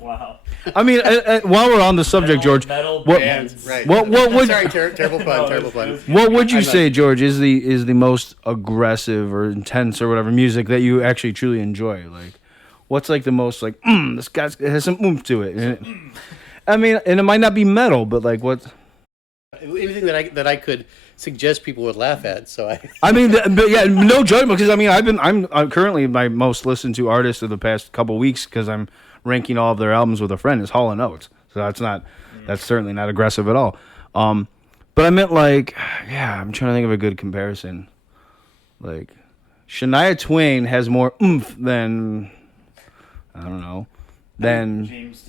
Wow. I mean, while we're on the subject, George, metal what bands. Right. what would Sorry, terrible pun. Terrible pun. what would you say, George, is the most aggressive or intense or whatever music that you actually truly enjoy? Like, what's like the most like this guy has some oomph to it? I mean, and it might not be metal, but like what? Anything that I could suggest people would laugh at. So I mean, but yeah, no judgment, because I mean, I'm currently my most listened to artist of the past couple weeks because I'm ranking all of their albums with a friend is Hall & Oates. So that's certainly not aggressive at all. But I meant like, I'm trying to think of a good comparison. Like, Shania Twain has more oomph than, I don't know, than James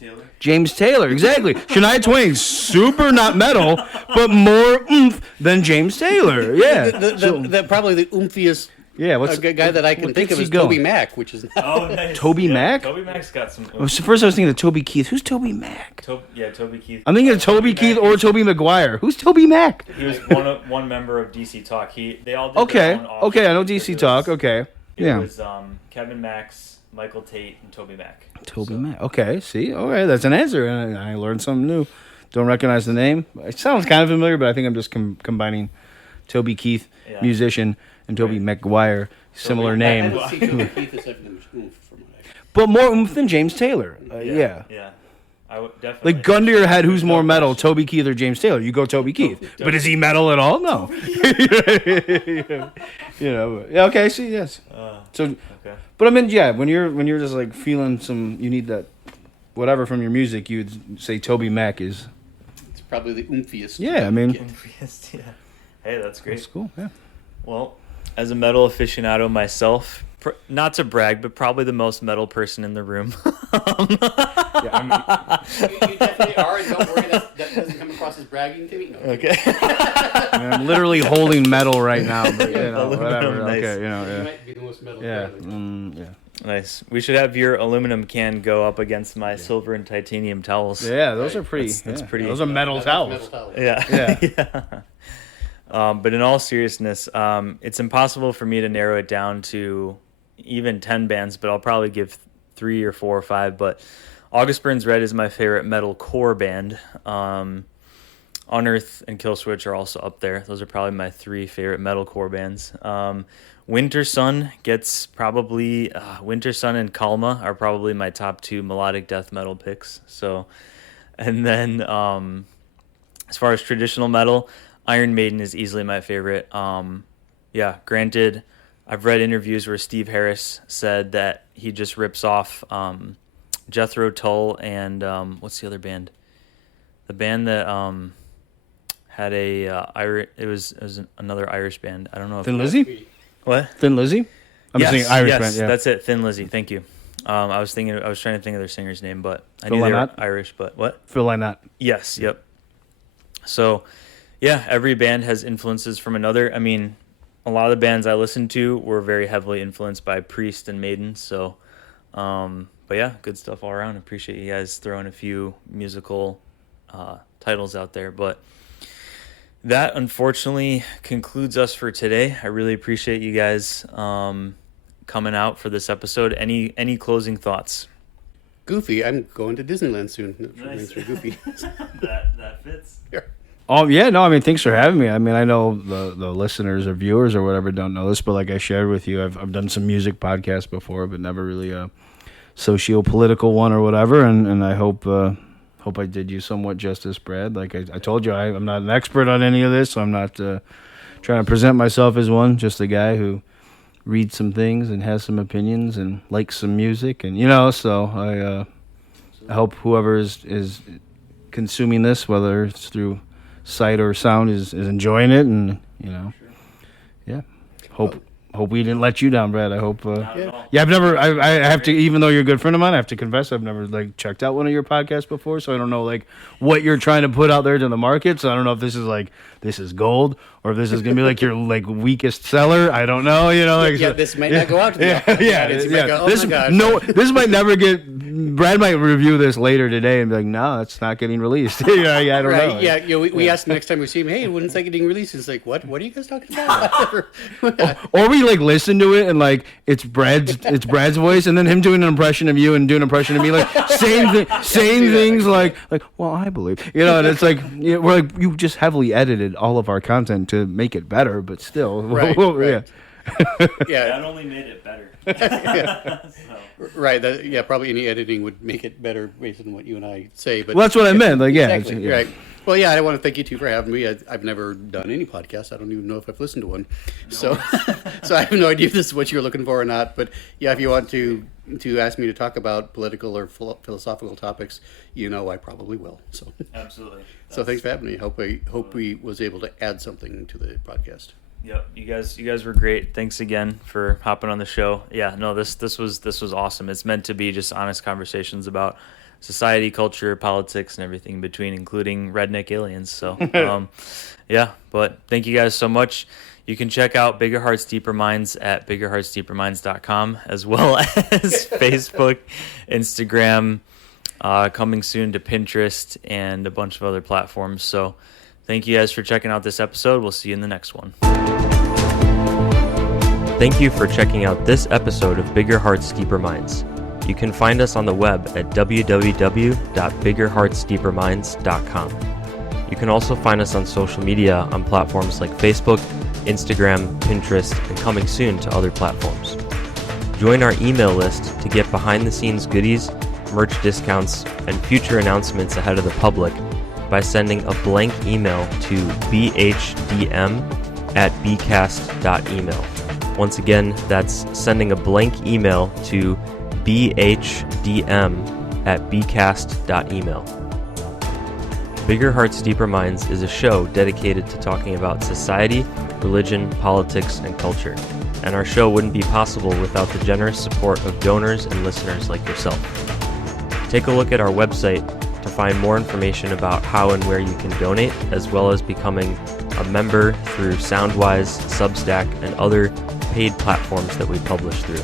Taylor, exactly. Shania Twain, super not metal, but more oomph than James Taylor. Yeah. Probably the oomfiest guy that I can think of is Toby Mac, which is nice. Toby Mac? Toby Mac's got some. First I was thinking of Toby Keith. Who's Toby Mac? Toby Keith. I'm thinking of Toby Keith or Toby Maguire. Who's Toby Mac? He was one member of DC Talk. They all did Okay. their own Okay, I know DC Talk. Okay. It was Kevin Max, Michael Tate, and Toby Mac. Mac. Okay, see? Okay, that's an answer. And I learned something new. Don't recognize the name. It sounds kind of familiar, but I think I'm just combining Toby Keith, musician, and Toby Maguire, similar name. I don't see Toby Keith as having much oomph from what I. But more oomph than James Taylor. Yeah. I would definitely. Like, gun to your head, who's more metal, Toby Keith or James Taylor? You go Toby Keith. But is he metal at all? No. Okay, see, yes. But I mean, when you're just like feeling you need that whatever from your music, you'd say Toby Mac is. It's probably the oomfiest. Yeah, I mean. Oomfiest, yeah. Hey, that's great. That's cool, yeah. Well, as a metal aficionado myself, not to brag, but probably the most metal person in the room. You definitely are, and don't worry, that doesn't come across as bragging to me. No. Okay. I'm literally holding metal right now, but whatever. Nice. Okay, You might be the most metal player. Nice. We should have your aluminum can go up against my silver and titanium towels. Yeah, those are pretty. That's pretty. Those are metal towels. Yeah. But in all seriousness, it's impossible for me to narrow it down to even 10 bands, but I'll probably give 3 or 4 or 5. But August Burns Red is my favorite metal core band. Unearth and Killswitch are also up there. Those are probably my 3 favorite metal core bands. Winter Sun gets probably Winter Sun and Kalma are probably my top 2 melodic death metal picks. So, and then as far as traditional metal, Iron Maiden is easily my favorite. Granted, I've read interviews where Steve Harris said that he just rips off Jethro Tull and what's the other band? The band that had it was another Irish band. I don't know. Thin Lizzy? What? Thin Lizzy? I'm saying Irish band. Yeah, that's it. Thin Lizzy. Thank you. I was trying to think of their singer's name, but I Phil knew they were Lynott? Irish. But what? Phil Lynott. Yes. Yep. So, Yeah, every band has influences from another. I mean, a lot of the bands I listened to were very heavily influenced by Priest and Maiden. So, but yeah, good stuff all around. Appreciate you guys throwing a few musical titles out there. But that unfortunately concludes us for today. I really appreciate you guys coming out for this episode. Any closing thoughts? Goofy, I'm going to Disneyland soon. Nice. For Goofy. that fits. Yeah. Yeah, no, I mean, thanks for having me. I mean, I know the listeners or viewers or whatever don't know this, but like I shared with you, I've done some music podcasts before, but never really a socio-political one or whatever, and I hope I did you somewhat justice, Brad. Like I told you, I'm not an expert on any of this, so I'm not trying to present myself as one, just a guy who reads some things and has some opinions and likes some music, and so I hope whoever is consuming this, whether it's through sight or sound, is enjoying it, and yeah, hope we didn't let you down, Brad. I hope I've never I have to, even though you're a good friend of mine, I have to confess I've never like checked out one of your podcasts before, so I don't know like what you're trying to put out there to the market. So I don't know if this is gold or if this is gonna be like your like weakest seller. I don't know, This might not go out to the this might never get. Brad might review this later today and be like, no, it's not getting released. I don't know. Yeah, we asked next time we see him, hey, when's that getting released? It's like, what are you guys talking about? Or we like listen to it and like it's Brad's voice, and then him doing an impression of you and doing an impression of me, like saying things like well, I believe, and it's like we're like, you just heavily edited all of our content to make it better, but still, right. Yeah, that only made it better. Right. Probably any editing would make it better based on what you and I say. But well, that's what I meant. Like, yeah, exactly. Right. Well, yeah, I want to thank you two for having me. I've never done any podcast. I don't even know if I've listened to one. No. So I have no idea if this is what you're looking for or not. But yeah, if you want to ask me to talk about political or philosophical topics, I probably will. So absolutely. So thanks for having me. Hope we was able to add something to the podcast. Yep, you guys were great. Thanks again for hopping on the show. Yeah, no, this was awesome. It's meant to be just honest conversations about society, culture, politics, and everything in between, including redneck aliens. So, yeah. But thank you guys so much. You can check out Bigger Hearts Deeper Minds at biggerheartsdeeperminds.com, as well as Facebook, Instagram, coming soon to Pinterest and a bunch of other platforms. So thank you guys for checking out this episode. We'll see you in the next one. Thank you for checking out this episode of Bigger Hearts Deeper Minds. You can find us on the web at www.biggerheartsdeeperminds.com. You can also find us on social media on platforms like Facebook, Instagram, Pinterest, and coming soon to other platforms. Join our email list to get behind-the-scenes goodies, merch discounts, and future announcements ahead of the public by sending a blank email to bhdm@bcast.email. Once again, that's sending a blank email to bhdm@bcast.email. Bigger Hearts Deeper Minds is a show dedicated to talking about society, religion, politics, and culture. And our show wouldn't be possible without the generous support of donors and listeners like yourself. Take a look at our website to find more information about how and where you can donate, as well as becoming a member through Soundwise, Substack, and other paid platforms that we publish through.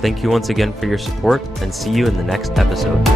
Thank you once again for your support, and see you in the next episode.